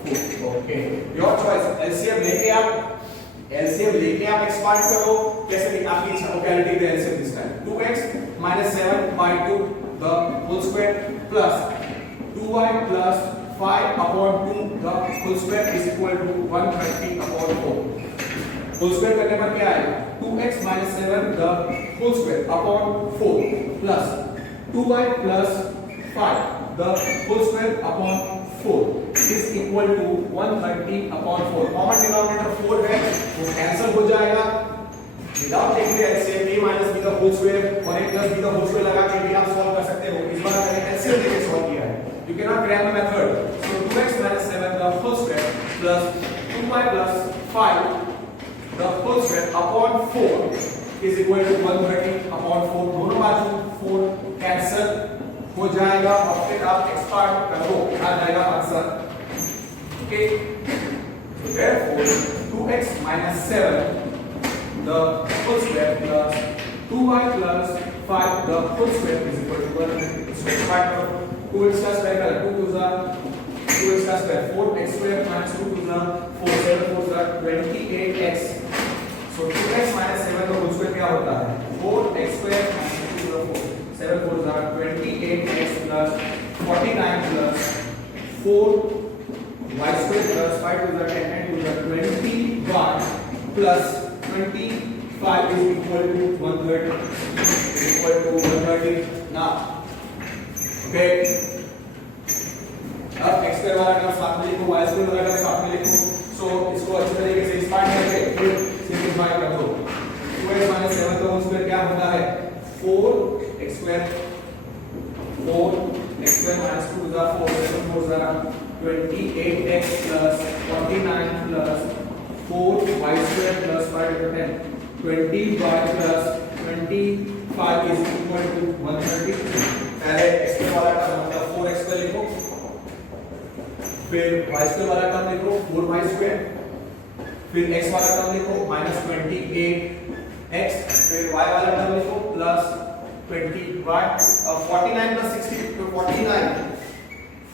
4. Okay, your choice. LCM लेके आप एक्सपांड करो. कैसे भी आपकी इच्छा. Okay, I take the LCM this time. 2x minus 7 by 2 the whole square plus 2y plus 5 upon 2 the whole square is equal to 130 upon 4. Whole square करने पर क्या आएगा? 2x minus 7 the whole square upon 4 plus 2y plus 5 the whole square upon 4 is equal to 130 upon 4. Common denominator 4 है, वो cancel हो जाएगा. Without taking the LCM a minus b the whole square और a plus b the whole square लगा के भी आप solve कर सकते हो. इस बार मैंने एलसीएम लेके सॉल्व किया है. You cannot grab the method. So 2x minus 7 the whole square plus 2y plus 5 the whole square upon 4 is equal to 130 upon 4. दोनों बाजू 4 कैंसिल हो जाएगा और फिर आप एक्सपांड करो, आ जाएगा answer. Okay, so therefore 2x minus 7 the whole square plus 2y plus 5 the whole square is equal to 130. इसको एक्सपांड करो. 2x का स्क्वायर करें 2 to the 2x का square 4x square minus 2 to the 4 7 4 the 28x. So 2x minus 7 का whole square क्या होता है? 4x square minus 2 to the 4 7 4 the 28x plus 49 plus 4y square plus 5 to the 10 and to the 20y plus 25 is equal to 130. Is equal to 130. Now, okay. अब x square वाला term साथ में लिखो, y square वाला term साथ में लिखो. So इसको अच्छे तरीके से एक्सपांड करके फिर सिंपलीफाई कर दो. 2x minus 7 का होल स्क्वायर क्या होता है? 4x square minus 2 to the 4 7 4 the 28x plus 49 plus 4y square plus 5 to the 10 20y plus 25 is equal to 130. पहले x square वाला टर्म मतलब 4x square लिखो, फिर y square वाला टर्म लिखो 4y square, फिर x वाला टर्म लिखो minus 28x, फिर y वाला टर्म लिखो plus 20y. 49 plus 60 तो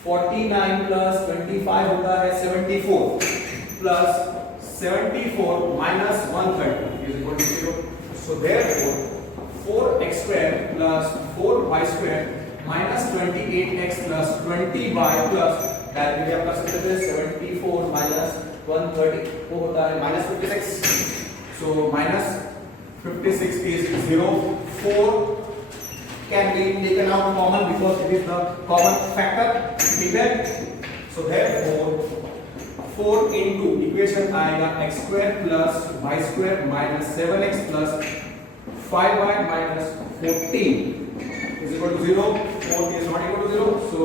49 plus 25 होता है 74 plus 74 minus 130 is equal to 0. So therefore 4x square plus 4y square minus 28x plus 20y plus directly आप कर सकते थे 74 minus 130 वो होता है minus 56. So minus 56 is 0. 4 can be taken out common because it is the common factor. ठीक है? So therefore 4 into equation आएगा x square plus y square minus 7x plus 5y minus 14 is equal to 0. 4 is not equal to 0. So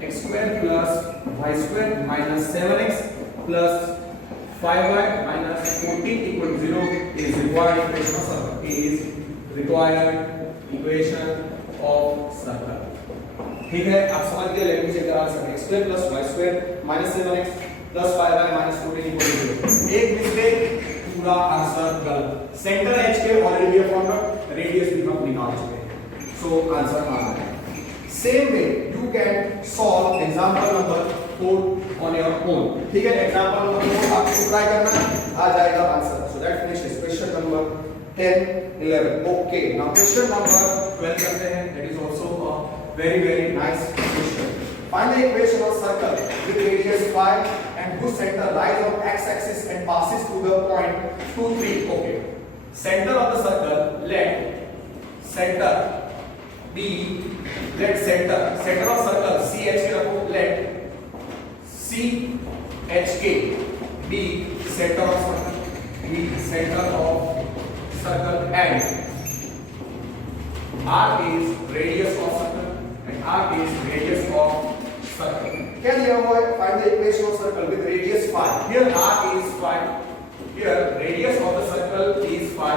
x square plus y square minus 7x plus 5y minus 14 equal to 0 is required equation of circle. Is required equation of circle. ठीक है, आप समझ गए. Let me check the answer. x square plus y square minus 7x plus 5y minus 14 equal to 0. एक mistake, पूरा answer गलत. Centre as के already we found out, radius भी हम निकाल चुके हैं. सो आंसर आ गया. Same way you can solve example number 4 on your own. ठीक है, example number 4 आपको ट्राई करना, आ जाएगा answer. So that finishes question number 10 11. Okay, now question number 12 करते हैं. That is also a very nice question. Find the equation of circle with radius 5 and whose center lies on x-axis and passes through the point 2 3. Okay, center of the circle, let center be, let center of circle CHK रखो, let CHK be center of circle, and R is radius of circle, क्या दिया हुआ है? Find the equation of circle with radius phi. Here R is phi, here radius of the circle is phi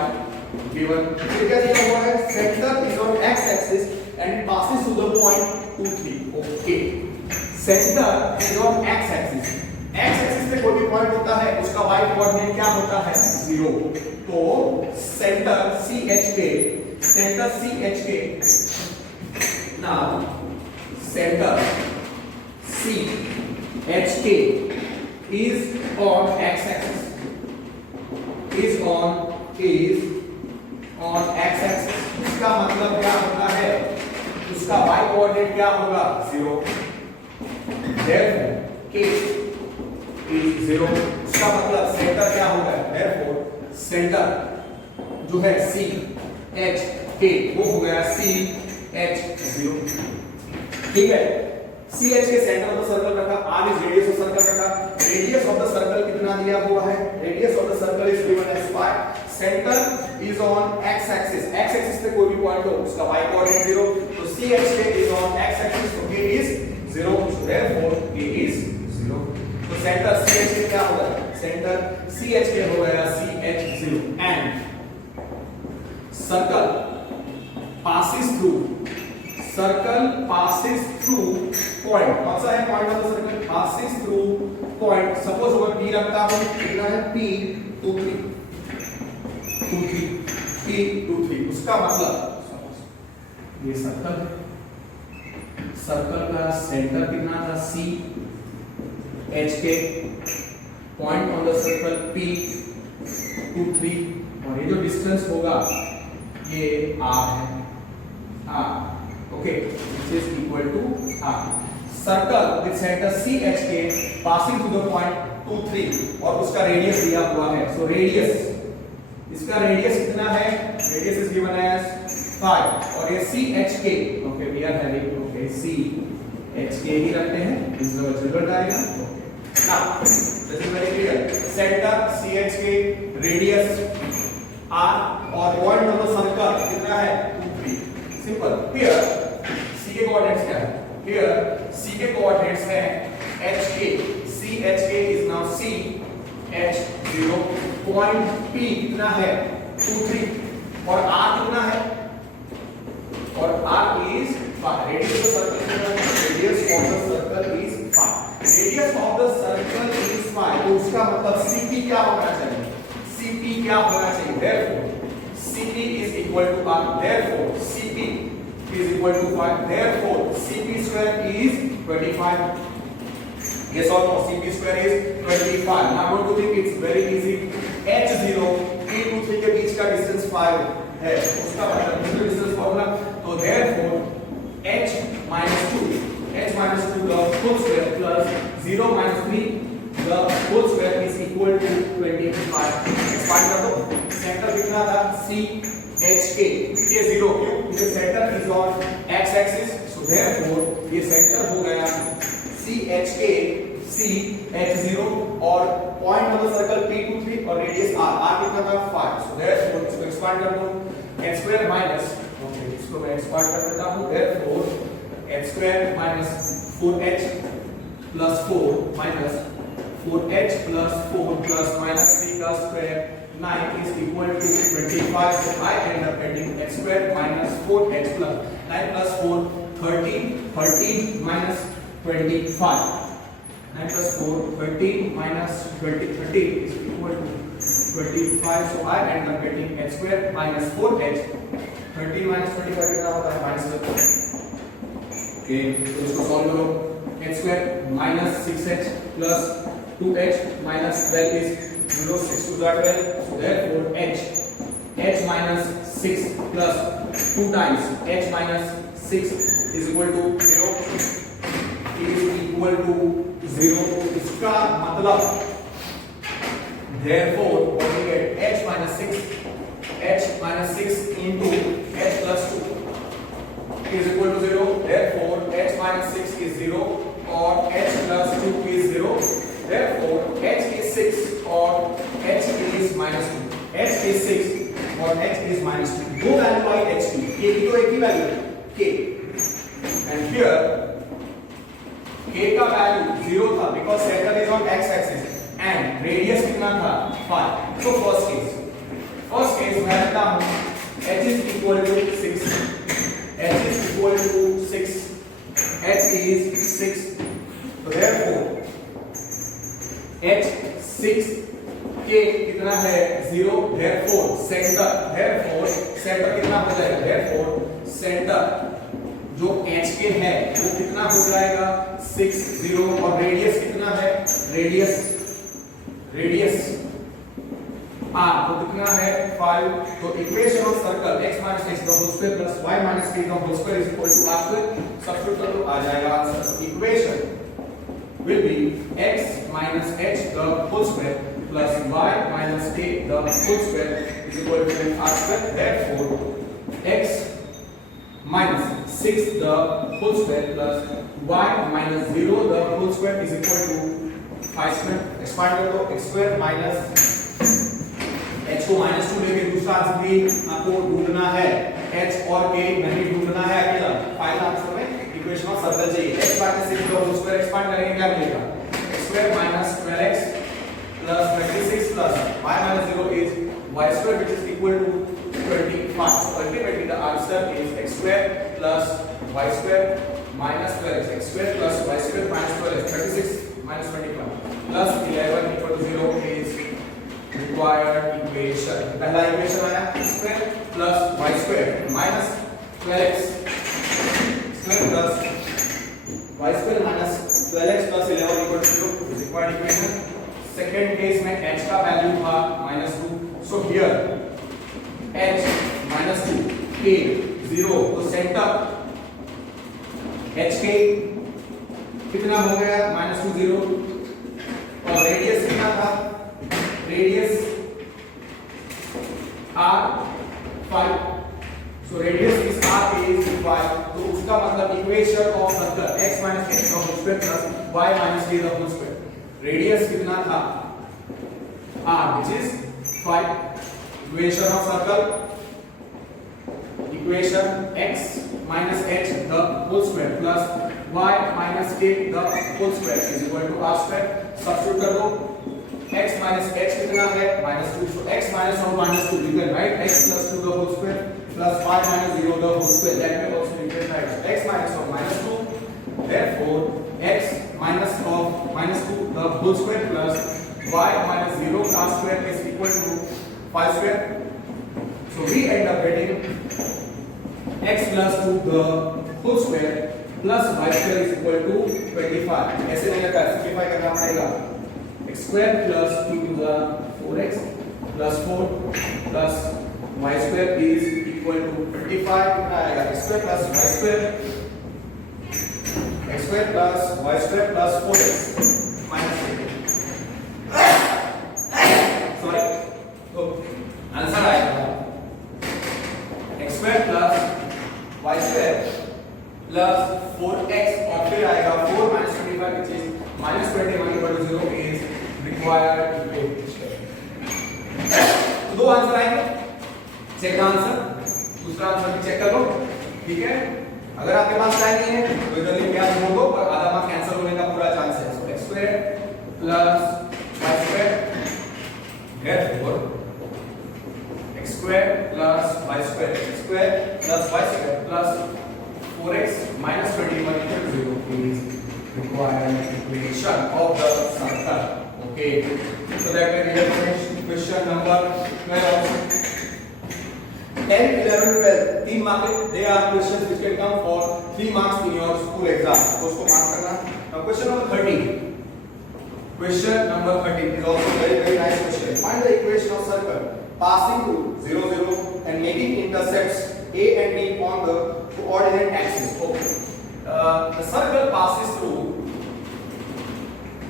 given. फिर क्या दिया हुआ है? Center is on x axis and it passes to the point 2 3. Okay, center is on x axis. x axis पे कोई भी point होता है उसका y कोऑर्डिनेट क्या होता है? 0. तो centre CHK now center CHK is on x axis, इसका मतलब क्या होता है? उसका y कोऑर्डिनेट क्या होगा? 0. therefore K is 0. इसका मतलब सेंटर क्या होगा? therefore सेंटर जो है CHK वो हो गया CH0. ठीक है, CH के सेंटर ऑफ द सर्कल रखा, R is radius of circle रखा. रेडियस ऑफ द सर्कल कितना दिया हुआ है? Radius of the circle is given as phi. Centre is on x axis, x axis पे कोई भी पॉइंट हो उसका y कोऑर्डिनेट 0. तो CHK is on x axis, तो K is 0. So therefore K is 0. तो सेंटर CHK क्या होगा? सेंटर CHK हो गया CH0 and circle passes through point. कौन सा है point of the circle? passes through point. Suppose अगर P रखता हूं, कितना है? P23, उसका मतलब ये सर्कल का सेंटर कितना था? CHK, point on the circle P23 और ये जो डिस्टेंस होगा ये R है. Okay, which is equal to R. Circle with center CHK passing through the point 2 3 और उसका रेडियस दिया हुआ है. So radius, इसका रेडियस कितना है? रेडियस is given as 5 और ये CHK. Okay, we are having CHK ही रखते हैं, इस general diagram. Now, this is very clear. Center CHK, radius R और point of the circle कितना है? 2 3. Simple. Here C के coordinates क्या है? Here C के coordinates है HK. CHK is now CH0. Point P कितना है? 2 3 और R कितना है? और R is 5. Radius of the circle is 5. Radius of the circle is 5. तो उसका मतलब CP क्या होना चाहिए? Therefore CP is equal to R. Therefore CP is equal to 5. Therefore CP square is 25. Yes or no? CP square is 25. Now I'm going to think it's very easy. H0 P23 के बीच का distance 5 है, उसका मतलब distance formula. तो therefore H minus 2 the whole square plus 0 minus 3 the whole square is equal to 25. Expand कर दो. Centre कितना था? CHK. ये 0 क्यों? क्योंकि centre is on x axis. So therefore ये सेंटर हो गया CHK CH0 और point of the circle P23 और रेडियस R कितना था? 5. सो देयरफॉर इसको एक्सपांड कर दो. h square minus, ओके इसको मैं एक्सपांड कर देता हूं. Therefore h square minus 4h plus 4 minus 4h plus 4 plus minus 3 का square 9 is equal to 25. So I end up getting h square minus 4h plus 9 plus 4 13 minus 25. 9 plus 4 13 minus 13 is equal to 25. So I end up getting h square minus 4h. 13 minus 25 कितना होता है? -12. Okay, तो इसको solve करो. h square minus 6h plus 2h minus 12 is 0. 6 to the 12. So therefore h minus 6 plus 2 times h minus 6 is equal to 0. is equal to 0. इसका मतलब therefore what we get? h minus 6 into h plus 2 is equal to 0. Therefore h minus 6 is 0 और h plus 2 is 0. Therefore h is 6 और और h is -2. दो value आई h की, k की तो एक ही वैल्यू है k, एंड हियर k का वैल्यू 0 था because centre is on x axis and radius कितना था 5. तो फर्स्ट केस मैं लेता हूं h is equal to 6, h is equal to 6, h is 6. so therefore h 6, k कितना है 0, therefore सेंटर कितना हो जाएगा, therefore सेंटर जो h के है वो कितना हो जाएगा 6 0 और रेडियस कितना है, रेडियस r तो कितना है 5. तो equation of circle x - h the whole square plus y - k the whole square is equal to r square. Substitute कर दो, आ जाएगा answer. Equation will be x - h the whole square plus y - k the whole square is equal to r square. Therefore x minus 6 the whole square plus y minus 0 the whole square is equal to 5 square. Expand कर दो, x square minus h को -2 लेके दूसरा answer भी आपको ढूंढना है, h और k नहीं ढूंढना है अकेला. फाइनल आंसर में इक्वेशन ऑफ सर्कल चाहिए. x - 6 का होल स्क्वायर एक्सपांड करेंगे क्या मिलेगा, x square minus 12x plus 26 plus y minus 0 is y square which is equal to 25. So ultimately the answer is x square plus y square minus 12x, x square plus y square minus 12x, 36 minus 25 plus 11 equal to 0 is required equation. पहला equation आया x square plus y square minus 12x square plus y square minus 12x plus 11 equal to 0 is required equation. Second case में h का value था -2. So here h -2 k 0. तो centre h k कितना हो गया -2 0 और radius कितना था, radius r 5. So radius is r is 5. तो उसका मतलब equation of circle x - h का whole square plus y - k का होल स्क्वायर, रेडियस कितना था r which is 5. Equation of circle, equation x minus h the whole square plus y minus k the whole square is equal to r square. Substitute कर दो, x minus h कितना है -2. so x minus of -2 you can write x plus 2 the whole square plus y minus 0 the whole square. That may also be written as x minus of -2. therefore x minus of -2 the whole square plus y minus 0 का square is equal to 5 square. so we end up getting x plus 2 the whole square plus y square is equal to 25. ऐसे नहीं लगता, simplify करना पड़ेगा. x square plus 2 to the 4x plus 4 plus y square is equal to 25. कितना आएगा, x square plus y square plus y square plus 4x minus 8. sorry, तो answer आएगा x square plus y square plus 4x और फिर आएगा 4 minus 25 which is minus 21 equal to 0 is required equation. तो दो answer आएंगे, चेक आंसर, दूसरा answer भी चेक कर लो. ठीक है, अगर आपके पास टाइम नहीं है तो इधर लिख के आप छोड़ दो, पर आधा मार्क कैंसिल होने का पूरा चांस है. सो x square plus y square, therefore x square plus y square, x square plus y square plus 4x minus 21 equal to 0 is required equation of the circle. Okay, so that may be the question number 12. 10, 11, 12 3 marks. They are questions which can come for 3 marks in your school exam. तो उसको mark करना. Now question number 13. Question number 13 is also very nice question. Find the equation of circle passing through 0 0 and making intercepts a and b on the coordinate axis. Okay. The circle passes through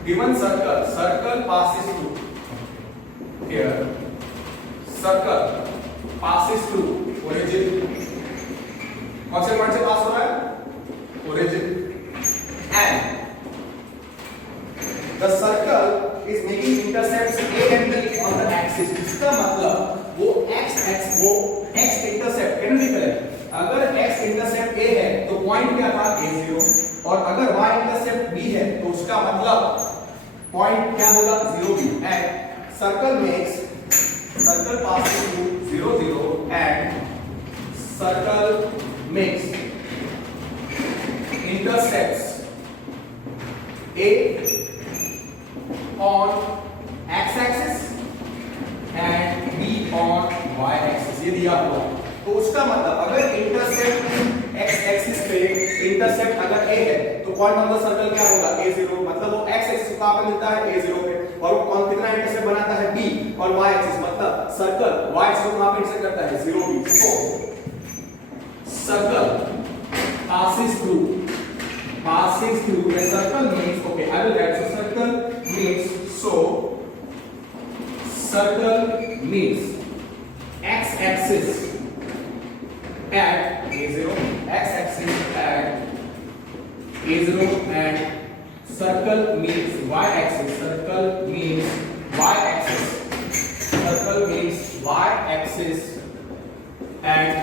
given circle passes through here. Circle passes through origin. कौन से point से पास हो रहा है, origin, and the circle is making intercepts a and b on the axis. इसका मतलब वो x x वो x इंटरसेप्ट कैनोनिकल है। अगर x इंटरसेप्ट a है तो पॉइंट क्या था a0, और अगर y इंटरसेप्ट b है तो उसका मतलब पॉइंट क्या होगा 0b। And circle passes through 0 0 and circle makes intersects a on x axis and b on y axis, ये दिया हुआ। तो उसका मतलब अगर इंटरसेप्ट x एक्सिस पे इंटरसेप्ट अगर a है तो पॉइंट ऑन द सर्कल क्या होगा a0, मतलब वो x एक्सिस को कहां पे मिलता है a0 पे, और वो कौन कितना इंटरसेप्ट बनाता है b, और y एक्सिस मतलब सर्कल y एक्सिस को कहां पे इंटरसेक्ट करता है 0b। so circle passes through a circle means, okay I will write, so circle means x axis at a0, and circle means y axis, at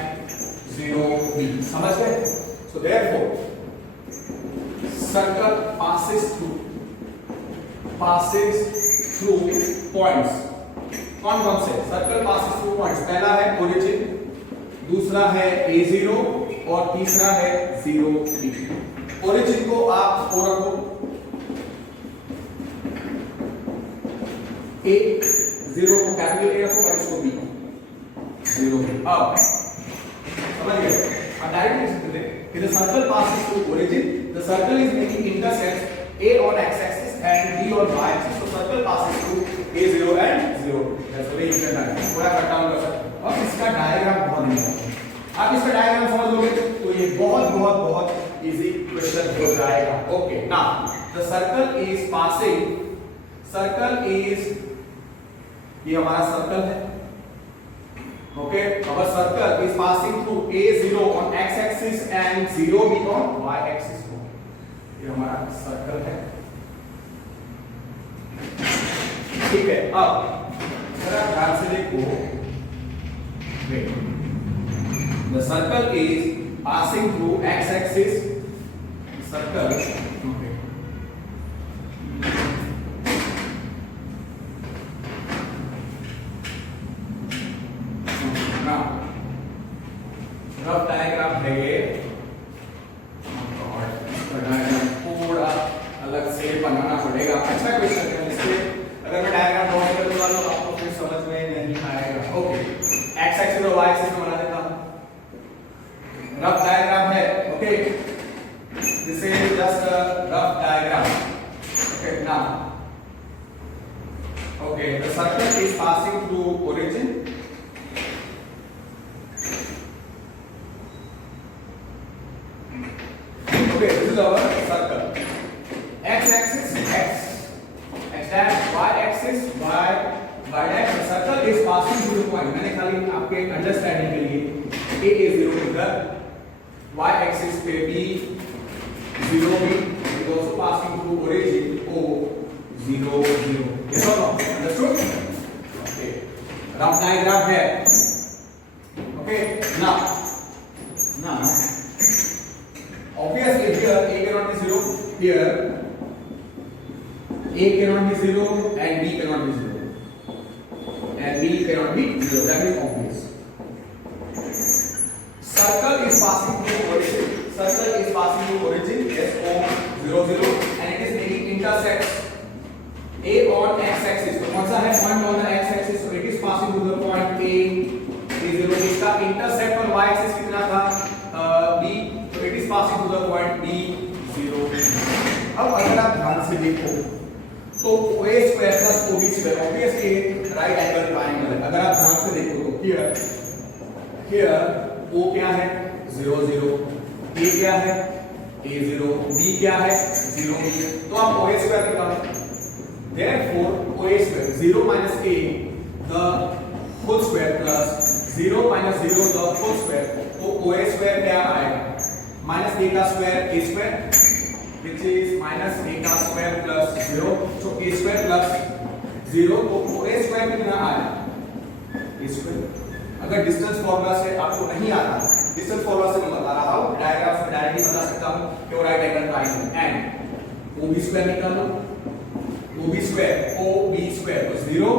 0b। समझ गए? so therefore circle passes through points। कौन कौन से? Circle passes through points, पहला है origin, दूसरा है a0 और तीसरा है 0b। origin को आप o रखो, a0 को कैपिटल a रखो और इसको b 0। अब समझ गए? अब डायरेक्टली लिख सकते हैं कि the circle passes through origin, the circle is making intersects a on x axis and b on y axis, so circle passes through a0 and 0। that's the way you can write, थोड़ा cut down कर सकते हैं। अब इसका diagram बहुत नहीं, आप इसका डायग्राम समझ लोगे तो ये बहुत इजी क्वेश्चन हो जाएगा। Okay now the circle is ये हमारा सर्कल है। Okay our circle is passing through a0 on x axis and 0b on y axis। ये हमारा सर्कल है, ठीक है। अब जरा ध्यान से देखो, the circle is passing through x axis, circle, okay, now rough diagram है ये, और इसका डायग्राम थोड़ा अलग से बनाना पड़ेगा। अच्छा क्वेश्चन है, इसके अगर मैं डायग्राम ड्रॉ कर दूंगा तो आपको फिर समझ में नहीं आएगा। ओके x एक्सिस और y एक्सिस में बना देता हूं, रफ डायग्राम है। Okay this is just a rough diagram. Okay now okay the circle is passing through origin, okay this is our circle, x axis x dash, y axis y dash। the circle is passing through the point, मैंने खाली आपके understanding के लिए a 0 इधर, y axis पे b 0b is also passing through origin o 0 0। yes or no? understood? okay rough diagram है। okay now obviously here a cannot be 0, here a cannot be 0 and b cannot be 0 and b cannot be 0, that is obvious। circle is passing through origin, yes o 0 0, and it is making intersects a on x axis। तो कौन सा है point on the x axis, so it is passing through the point a 0। इसका intercept और y axis कितना था b, so it is passing through the point b 0। अब अगर आप ध्यान से देखो तो a square plus ob square obviously right angle triangle है। अगर आप ध्यान से देखो तो here o क्या है 0 0, a क्या है a0, b क्या है 0 b, तो आप oa square निकालो। therefore oa square 0 minus a the whole square plus 0 minus 0 the whole square, तो oa square क्या आएगा minus a का square a square which is minus a का square plus 0, so a square plus 0, तो oa square कितना आया a square अगर distance formula से आपको नहीं आता, डिस्टेंस फॉर्मूला से मैं बता रहा हूं, डायग्राम से डायरेक्टली बता सकता हूं कि वो right angle triangle and OB square निकालो, OB स्क्वायर तो 0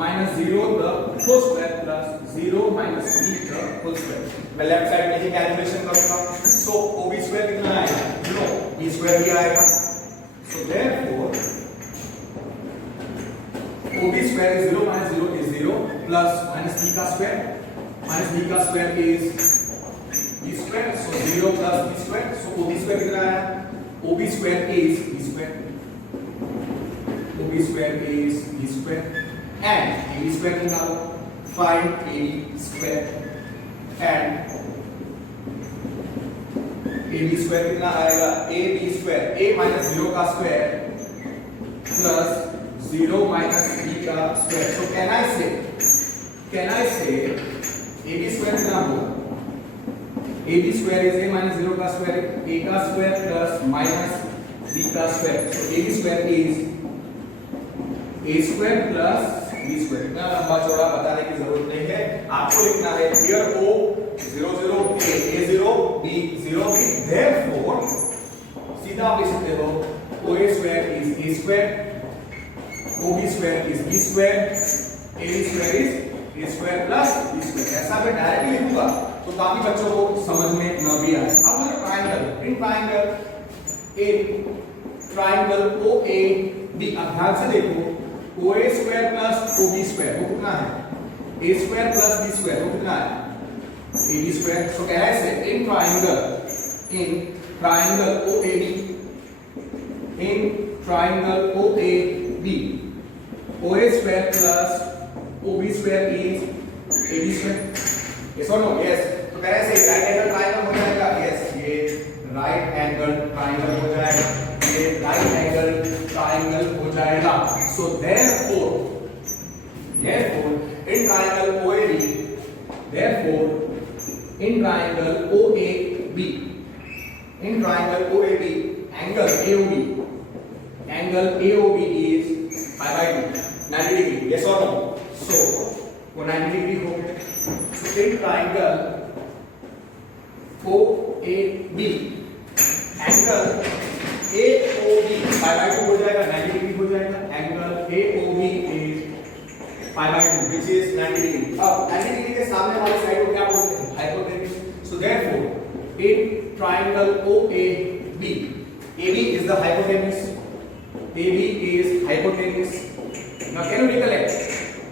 minus 0 the whole square plus 0 minus 3 the whole square। मैं लेफ्ट साइड में ही कैलकुलेशन करूंगा, सो OB स्क्वायर कितना आएगा, नो B स्क्वायर भी आएगा, so therefore OB square is 0 minus 0 is 0 plus minus B का square is B square, so 0 plus B square, so OB square कितना आया, OB square is B square, OB square is B square and AB square निकालो, find AB square and AB square कितना आएगा, AB square A minus 0 का square plus 0 minus B का square, so can I say AB square कितना होगा, AB square is A minus 0 का square, A का square plus minus B का square, so AB square is A square plus B square। इतना लंबा चौड़ा बताने की जरूरत नहीं है, आपको लिखना है here O 0 0 A 0 B 0 B, therefore सीधा आप लिख सकते हो OA square is A square, OB square is B square, AB square is A square plus B square। ऐसा मैं डायरेक्टली लिखूंगा तो काफी बच्चों को समझ में न भी आए। अब अगर ट्रायंगल OAB, अब ध्यान से देखो, OA square plus OB square वो कितना है, A square plus B square वो कितना है, AB square। so can I say in triangle OAB OA square plus OB square is AB square, yes or no, yes। तो कह रहे हैं राइट एंगल ट्रायंगल हो जाएगा, यस ये राइट एंगल ट्रायंगल हो जाएगा, ये राइट एंगल ट्रायंगल हो जाएगा। सो therefore in triangle OAB angle AOB is pi by 2 90 degree, yes or no, so वो 90 डिग्री हो गया। so in triangle OAB angle AOB pi by 2 हो जाएगा, 90 डिग्री हो जाएगा, angle AOB is pi by 2 which is 90 degree. अब 90 degree के सामने वाली साइड को क्या बोलते हैं, hypotenuse. so therefore in triangle OAB AB is the hypotenuse, now can you recollect,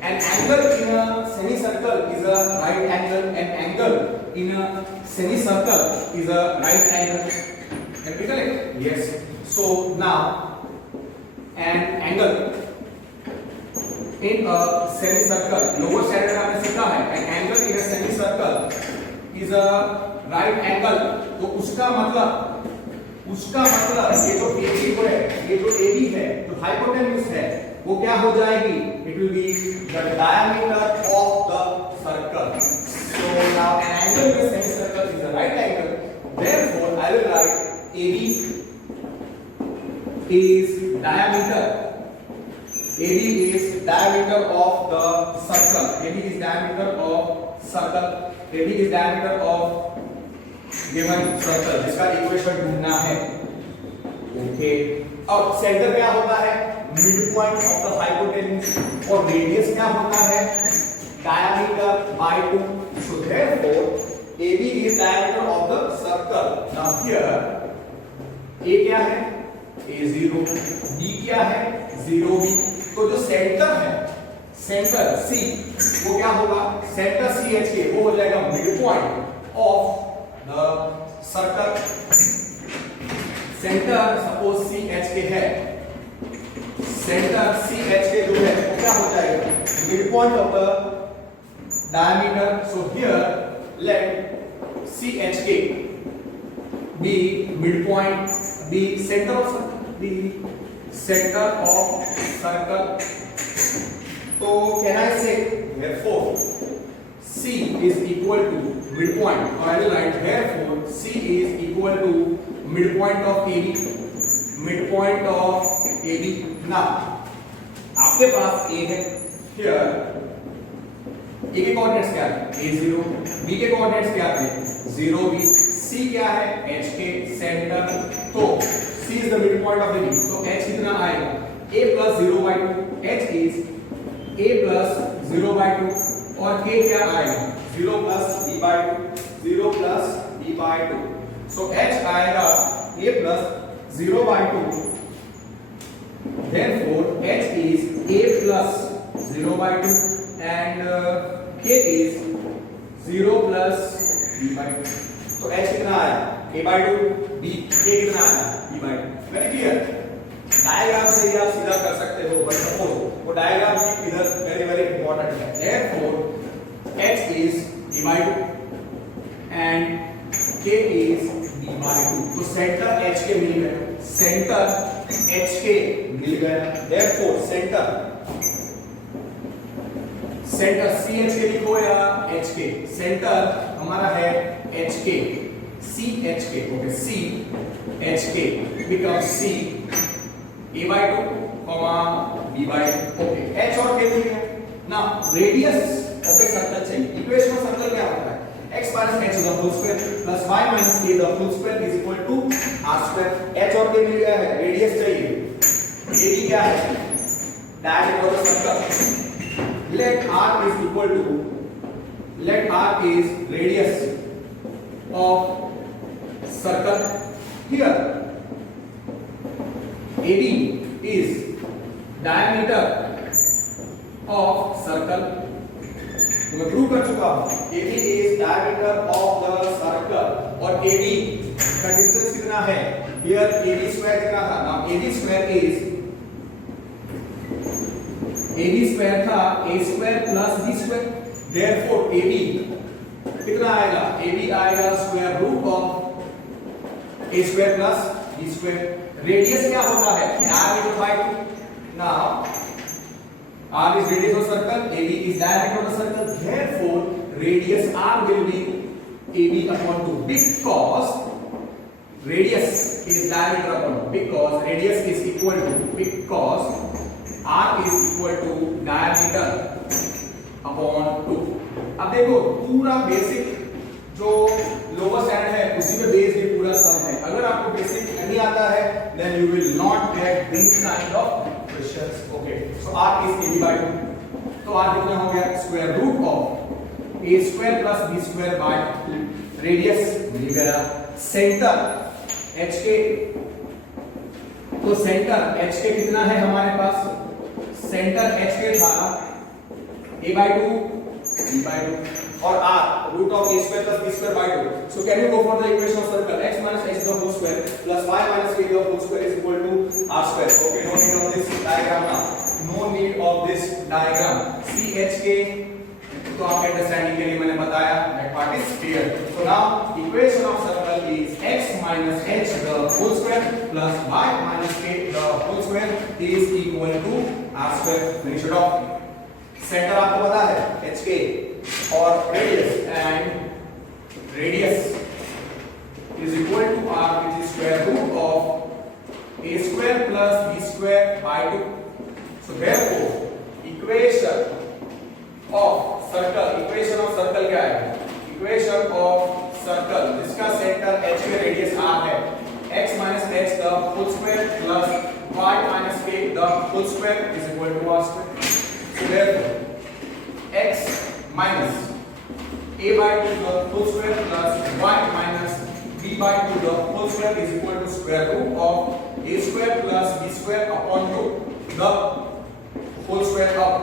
an angle in a semicircle is a right angle, an angle in a semicircle is a right angle, can you recollect, yes। so now an angle in a semicircle, lower standard में हमने सीखा है an angle in a semicircle is a right angle, तो उसका मतलब ये जो AB है, ये जो AB है, जो हाइपोटेन्यूज है, वो क्या हो जाएगी, it will be the diameter of the circle. So now an angle with semicircle is a right angle, therefore I will write AB is diameter of the circle, AB is diameter of given circle जिसका equation ढूंढना है, okay. अब centre क्या होता है, mid point of the hypotenuse, और radius क्या होता है, diameter by 2। So therefore AB is diameter of the circle. Now here A क्या है, A0, B क्या है, 0B। तो जो सेंटर है, सेंटर C, वो क्या होगा, सेंटर CH वो हो जाएगा mid point of the circle। Centre suppose CH है, सेंटर CH जो है वो क्या हो जाएगा, mid point of the diameter. So here let CH be midpoint, be center of circle। तो can I say therefore C is equal to midpoint, or I will write therefore C is equal to midpoint of AB, Now आपके पास A है, here ए के coordinates क्या थे a0, b के coordinates क्या थे 0b, c क्या है h के सेंटर, तो c is the mid point of the b, तो h कितना आएगा a plus 0/2, h is a plus 0/2 और k क्या आएगा 0 plus b/2, 0 plus b/2, so h आएगा a plus 0/2, therefore h is a plus 0/2 and k is 0 plus b/2, तो h कितना आया a/2, b k कितना आया b/2, वेरी क्लियर। डायग्राम से ही आप सीधा कर सकते हो, बट सपोज वो डायग्राम इधर वेरी वेरी इंपॉर्टेंट है, therefore h is b/2 and k is b/2, तो सेंटर h के मिल गया, सेंटर h के मिल गया, therefore सेंटर सी एच के लिखो या एच के, सेंटर हमारा है एच के, सी एच के, ओके सी एच के बिकम सी a/2, b/2, ओके h और k मिल गया ना। रेडियस ऑफ द सर्कल चाहिए, इक्वेशन ऑफ सर्कल क्या होता है x minus h the whole square plus y minus k the whole square is equal to r square, h और k मिल गया है, रेडियस चाहिए, ab क्या है diameter of the circle, let r is equal to, let r is radius of circle, here AB is diameter of circle, तो मैं prove कर चुका हूं AB is diameter of the circle और AB का डिस्टेंस कितना है, here AB square कितना था, now AB square is, AB square था a square plus b square, therefore AB कितना आएगा, AB आएगा square root of a square plus b square. Radius क्या होता है diameter by 2, now r is radius of circle, AB is diameter of the circle, therefore radius r will be AB upon 2 because radius is diameter upon 2, because radius is equal to, because r is equal to diameter upon 2। अब देखो पूरा basic जो lower standard है उसी पे based ये पूरा सम है, अगर आपको बेसिक नहीं आता है then you will not get this kind of questions, okay, so r is ab/2, तो r कितना हो गया square root of a square plus b square by 2, radius मिल गया, सेंटर h के, तो सेंटर h के कितना है हमारे पास, सेंटर h के था a/2 b/2 और r root of a square plus b square by 2, so can you go for the equation of circle x minus h the whole square plus y minus k the whole square is equal to r square, okay, no need of this diagram now, no need of this diagram, ch k तो आपके understanding के लिए मैंने बताया, that part is clear, so now equation of circle is x minus h the whole square plus y minus k the whole square is equal to r square, finish it off। Centre आपको पता है h k और radius, and radius is equal to r which is square root of a square plus b square by 2, so therefore equation of circle क्या है, equation of circle जिसका centre h के radius r है, x minus h the whole square plus y minus k the whole square is equal to r square, so therefore x minus a/2 the whole square plus y minus b/2 the whole square is equal to square root of a square plus b square upon 2 the whole square of,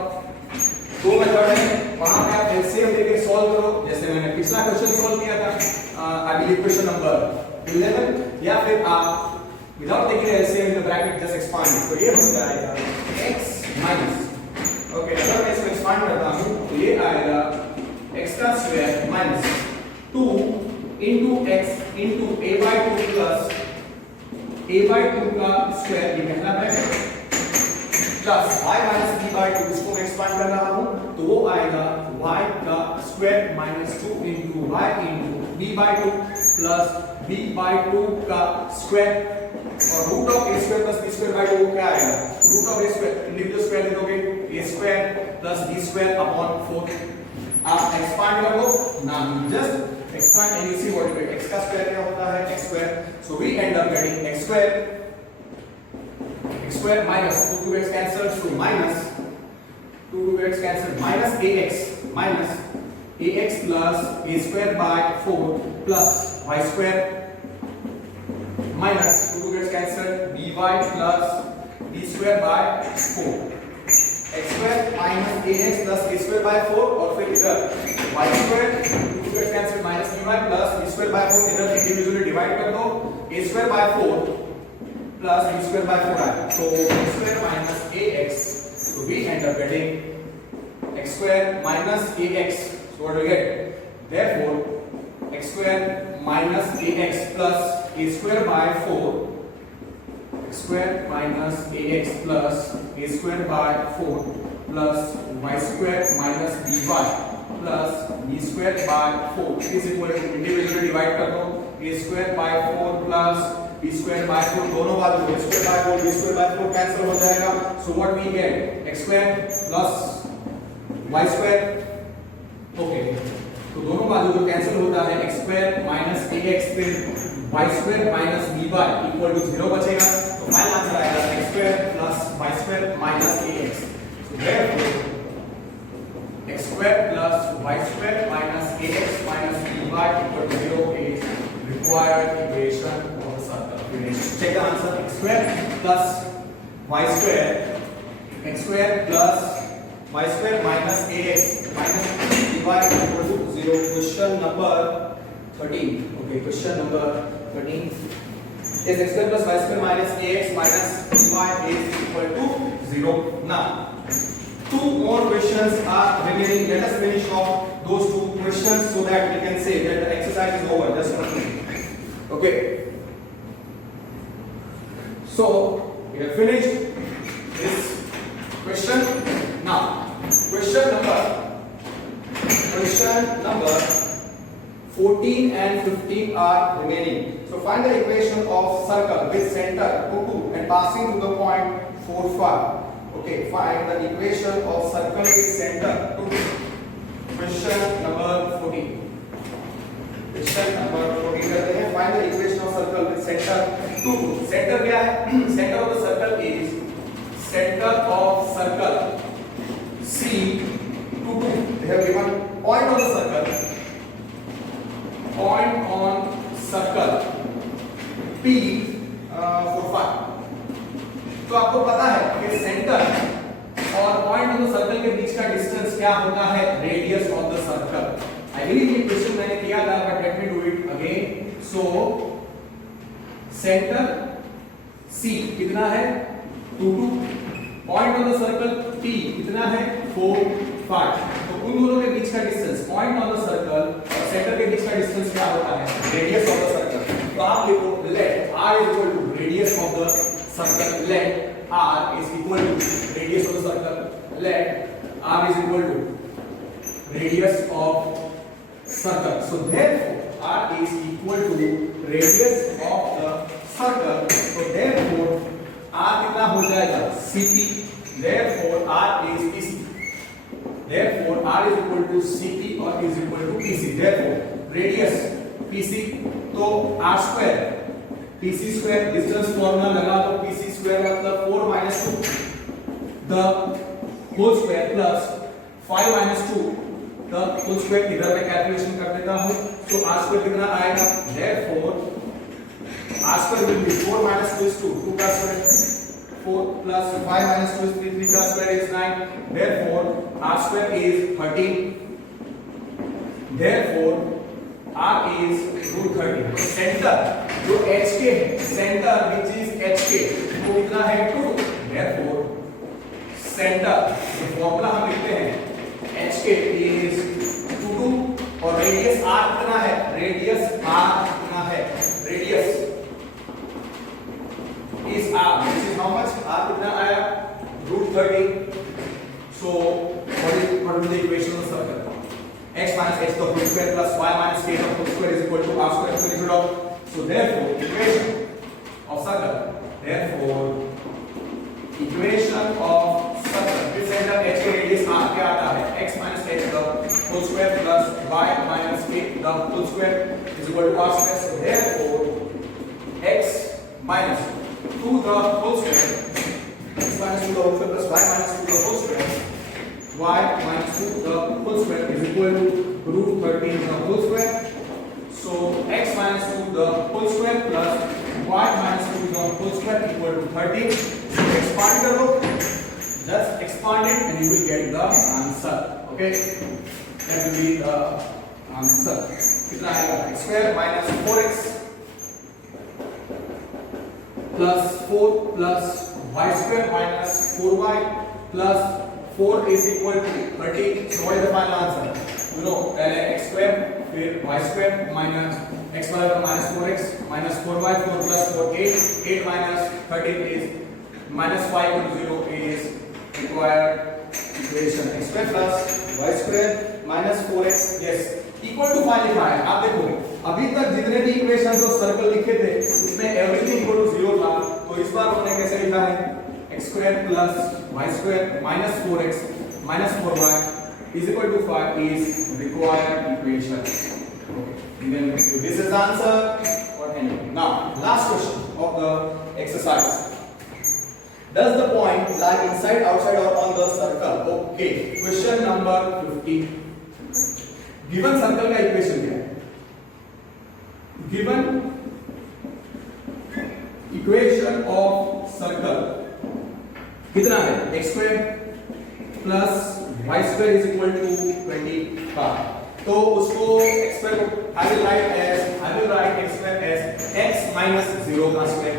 दो method है, वहां पे आप LCM लेके solve करो, जैसे मैंने पिछला क्वेश्चन सॉल्व किया था आई बिलीव क्वेश्चन नंबर 11, या फिर आप without taking LCM in the bracket just expand, तो ये हो जाएगा x माइनस, ओके, अगर मैं इसको एक्सपांड करता हूं तो ये आएगा x का square minus 2 into x into a/2 plus a/2 का स्क्वायर, ये पहला bracket plus y minus b/2, इसको मैं एक्सपांड कर रहा हूं तो वो आएगा y का square minus 2 into y into b/2 plus b/2 का स्क्वायर और root of a square plus b square by 2 क्या आएगा, root of a square individual square ले दोगे a square plus b square upon 4। आप एक्सपांड कर दो ना, just expand and you see what it x का स्क्वायर क्या होता है x square. So we end up getting x square minus 2 to x cancels, so minus 2 to x cancelled, minus ax plus a square by 4 plus y square minus 2 to x cancelled, by plus b square by 4 x square minus ax plus a square by 4 और फिर इधर y square 2 to x cancelled minus by plus b square by 4 इधर individually divide कर दो a square by 4 plus b square by 4 आया. So x square minus ax, so we end up getting x square minus ax. So what do we get? Therefore x square minus ax plus a square by 4, x square minus ax plus a square by 4 plus y square minus by plus b square by 4 is equal to individually divide कर दो a square by 4 plus b square by 4 दोनों बाजू a square by 4 b square by 4 cancel हो जाएगा. So what we get? x square plus y square. Okay, तो दोनों बाजू जो कैंसिल होता है x square minus ax फिर y square minus by equal to 0 बचेगा. तो फाइनल आंसर आएगा x square plus y square minus ax. So therefore x square plus y square minus ax minus by equal to 0 is required equation of the circle. Check the answer. X square plus y square plus y square minus ax minus by equal to 0. Question number 13. Okay, question number 13 is x square plus y square minus ax minus by is equal to 0. Now, two more questions are remaining. Let us finish off those two questions so that we can say that the exercise is over. Just one minute. Okay. So we have finished this question. Now, question number 14 and 15 are remaining. So find the equation of circle with center 2 and passing to the point 4 5. Okay, find the equation of circle with center 2. Question number 14. Question number 14 करते हैं. Find the equation of circle with center 2. Center क्या है? Center of the circle is center of circle C 2 2. They have given point on the circle. Point on circle P 4 5. तो आपको पता है कि centre और पॉइंट ऑन द सर्कल के बीच का डिस्टेंस क्या होता है? Radius of the circle. I believe ये क्वेश्चन मैंने किया था, but let me do it again. So centre C कितना है? 2 2. Point on the circle P कितना है? 4 5. तो उन दोनों के बीच का distance, point on the circle और सेंटर के बीच का डिस्टेंस क्या होता है? Radius of the circle. तो आप लिखो let r is equal to radius of the circle. Let r is equal to radius of the circle. Let r is equal to radius of circle. So therefore r is equal to radius of the circle. So therefore r कितना हो जाएगा? Cp. Therefore r is pc. Therefore r is equal to Cp or is equal to pc. Therefore radius pc तो r square PC square distance formula लगा तो PC square मतलब 4 minus 2 the whole square plus 5 minus 2 the whole square. इधर मैं calculation कर देता हूँ. So r square कितना आएगा? Therefore r square will be 4 minus 2 is 2 का square 4 plus 5 minus 2 is 3 का square is 9. Therefore r square is 13. Therefore r is root 13. तो सेंटर जो HK है, सेंटर which is HK वो कितना है? 2. Therefore सेंटर जो फॉर्मूला हम लिखते हैं HK is 2 और रेडियस r कितना है? रेडियस r कितना है? Radius is r which is how much? r कितना आया? root 13. So what is the equation of the circle? X minus h the whole square plus y minus k the whole square is equal to r square. So instead of, so therefore equation of circle, therefore equation of circle with center h के radius r क्या आता है? x minus h the whole square the whole square is equal to r square. So therefore x minus 2 the whole square, x minus 2 the whole square plus y minus 2 the whole square, y minus 2 the whole square is equal to root 13 the whole square. So x minus 2 the whole square plus y minus 2 the whole square equal to 13. So expand karo, just expand it and you will get the answer. Okay, that will be the answer. कितना आएगा? x square minus 4x plus 4 plus y square minus 4y plus 4 is equal to 30. So what is the final answer? You know, पहले x square फिर y square minus x बराबर minus 4x minus 4y, 4 plus 4 8 minus 13 is minus y equal to 0 is required equation. x square plus y square minus 4x yes equal to 5 लिखा है. आप देखो अभी तक जितने भी इक्वेशंस और सर्कल लिखे थे उसमें एवरीथिंग इक्वल टू 0 था. तो इस बार हमने कैसे लिखा है? x square plus y square minus 4x minus 4y is equal to 5 is required equation. Okay, then this is the answer. What can you? Now last question of the exercise. Does the point lie inside, outside or on the circle? Okay, question number 50. Given circle का equation क्या है? Given equation of circle कितना है? x square plus y square is equal to 25. तो उसको x square को I will write x square as x minus 0 का square,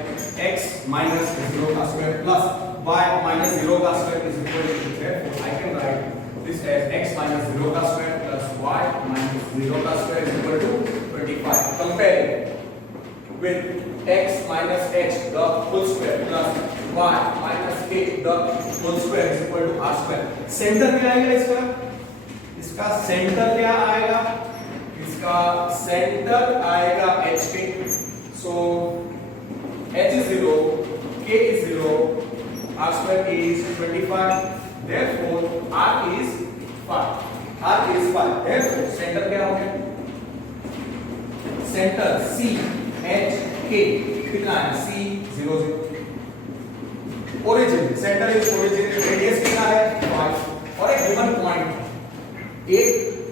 x minus 0 का square plus y minus 0 का square is equal to 25. I can write this as x minus 0 का square plus y minus 0 का square is equal to 25. Compare with x minus h the whole square plus y minus k the whole square is equal to r square. Centre क्या आएगा इसका? इसका centre क्या आएगा? इसका centre आएगा h k. So h is 0, k is 0, r square is 25. Therefore r is 5. r is 5. Therefore centre क्या हो गया? सेंटर c h k कितना है? c 0 0. Origin centre is origin, radius कितना है? 5 और एक गिवन पॉइंट, एक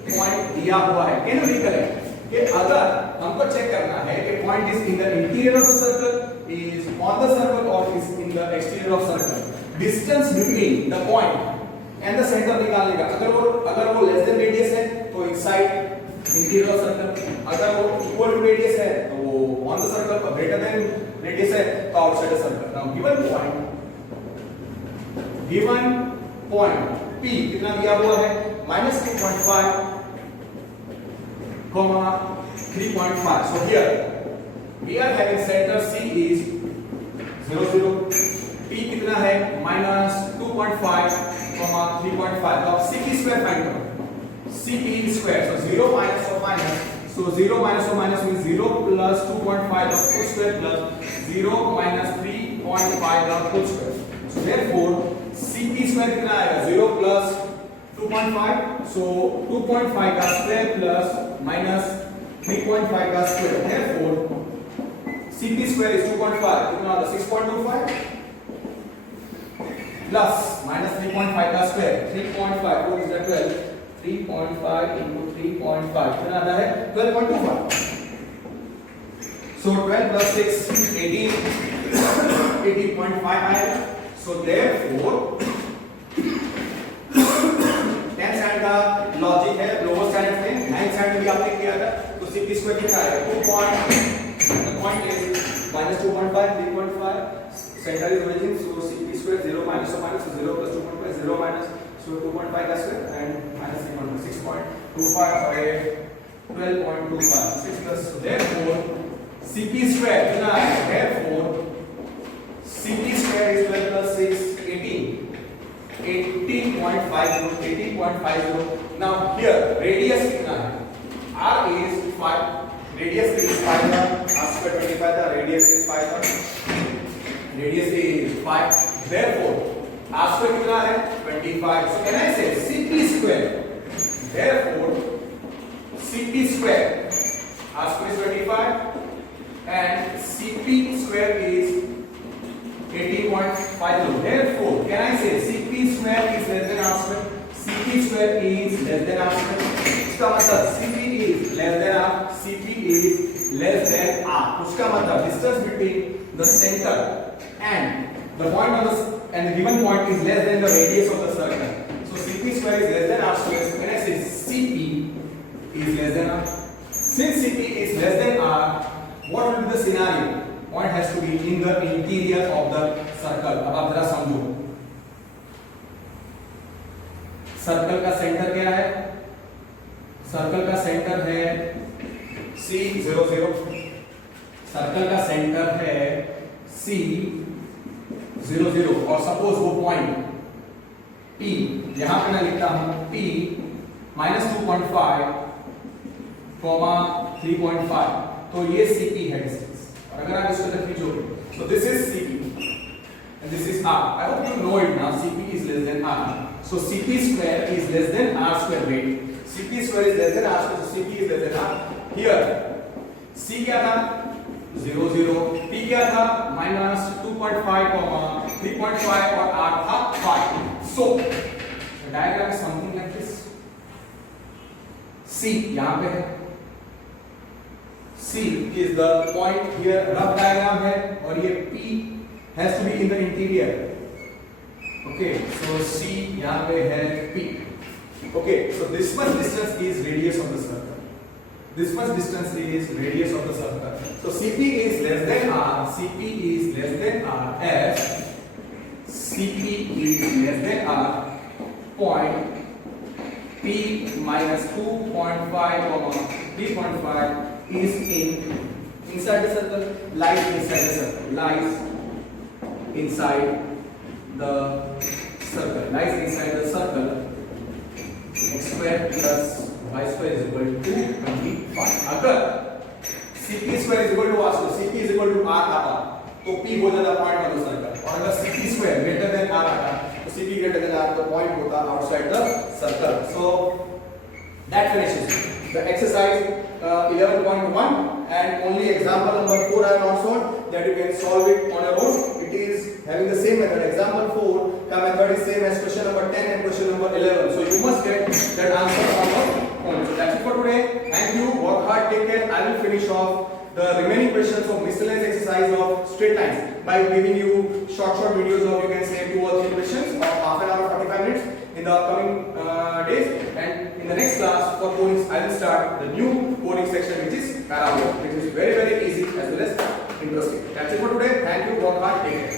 पॉइंट दिया हुआ है. कैन यू रिकलेक्ट कि अगर हमको चेक करना है कि point is in the interior of the circle, is on the circle और is in the exterior of circle, distance between the point and the centre निकालने का. अगर वो लेस देन रेडियस है तो इनसाइड इंटीरियर ऑफ सर्कल, अगर वो equal to radius है तो वो ऑन द सर्कल और ग्रेटर देन रेडियस है तो outside the circle. Now given point P कितना दिया हुआ है? minus 2.5 comma 3.5. So here we are having center C is 0 0. P कितना है? minus 2.5 comma 3.5. तो आप CP square फाइंड करो. CP square. So 0 minus or minus. So 0 minus or minus means 0 plus 2.5 the whole square plus 0 minus 3.5 the whole square. So therefore CP square कितना आएगा? 0 plus 2.5. So 2.5 का square plus minus 3.5 का square. Therefore CP square is 2.5. कितना आता? 6.25 plus minus 3.5 का square. 3.5 what is that? 12. 3.5 into 3.5 कितना आता है? 12.25. So 12 plus 6 18 18.5 आएगा. So therefore 10th स्टैंडर्ड का लॉजिक है, लोअर स्टैंडर्ड में 9th स्टैंडर्ड भी आपने किया था. तो CP स्क्वायर कितना है? 2 point is minus 2.5 3.5. Center is origin, so CP square 0 minus or minus 0 plus 2.5 0 minus, so 2.5 का square and minus 3.5 6.25 और 12.25 6 plus. So therefore CP square कितना है? Therefore CP square is 12 plus 6 18 18.50. Now here radius कितना है? R is 5. Radius is 5 था. R square 25 था. Radius is 5 था. Radius is 5. Therefore R square कितना है? 25. So can I say CP square? Therefore CP square R square is 25 and CP square is 18.5. Therefore, can I say CP square is less than R square? CP square is less than R square. इसका मतलब CP is less than R, CP is less than R. उसका मतलब distance between the center and the point on the and the given point is less than the radius of the circle. So CP square is less than R square. So when I say CP is less than R, since CP is less than R, what will be the scenario? Point has to be in the interior of the circle. अब आप जरा समझो, circle का centre क्या है? Circle का centre है C00. Circle का सेंटर है C00 और सपोज वो पॉइंट P, यहां पे मैं लिखता हूं P -2.5, 3.5, तो ये CP है डिस्टेंस। और अगर आप इसको तक खींचोगे तो this is CP and this is R. I hope you know it now. CP is less than R. So CP square is less than R square. Wait, CP square is less than R square. So CP is less than R. Here C क्या था? 00. P क्या था? -2.5, 3.5 और R था 5. So the diagram is something like this. C यहाँ पे है. C is the point here. Rough diagram है और ये P has to be in the interior. Okay, so C यहाँ पे है P. Okay, so this much distance is radius of the circle. This much distance is radius of the circle. So CP is less than R. CP is less than R as CP is less than R. Point P -2.5, 3.5 is inside the circle. Lies inside the circle. Lies inside the circle. Lies inside the circle. X square plus y square is equal to 25. अगर CP square is equal to R square, CP is equal to R आता तो P हो जाता point on the circle, और अगर CP square greater than R आता तो CP greater than R तो पॉइंट होता outside the circle. So that finishes the exercise 11.1, and only example number 4 I have not solved, that you can solve it on your own. It is having the same method. Example 4 the method is same as question number 10 and question number 11, so you must get that answer on your own. So that's it for today. Thank you, work hard, take care. I will finish off the remaining questions of miscellaneous exercise of straight lines by giving you short videos of, you can say, 2 or 3 questions of half an hour, 45 minutes in the upcoming days. And in the next class for coding, I will start the new coding section, which is parabola, which is very easy as well as interesting. That's it for today. Thank you, work hard, take care.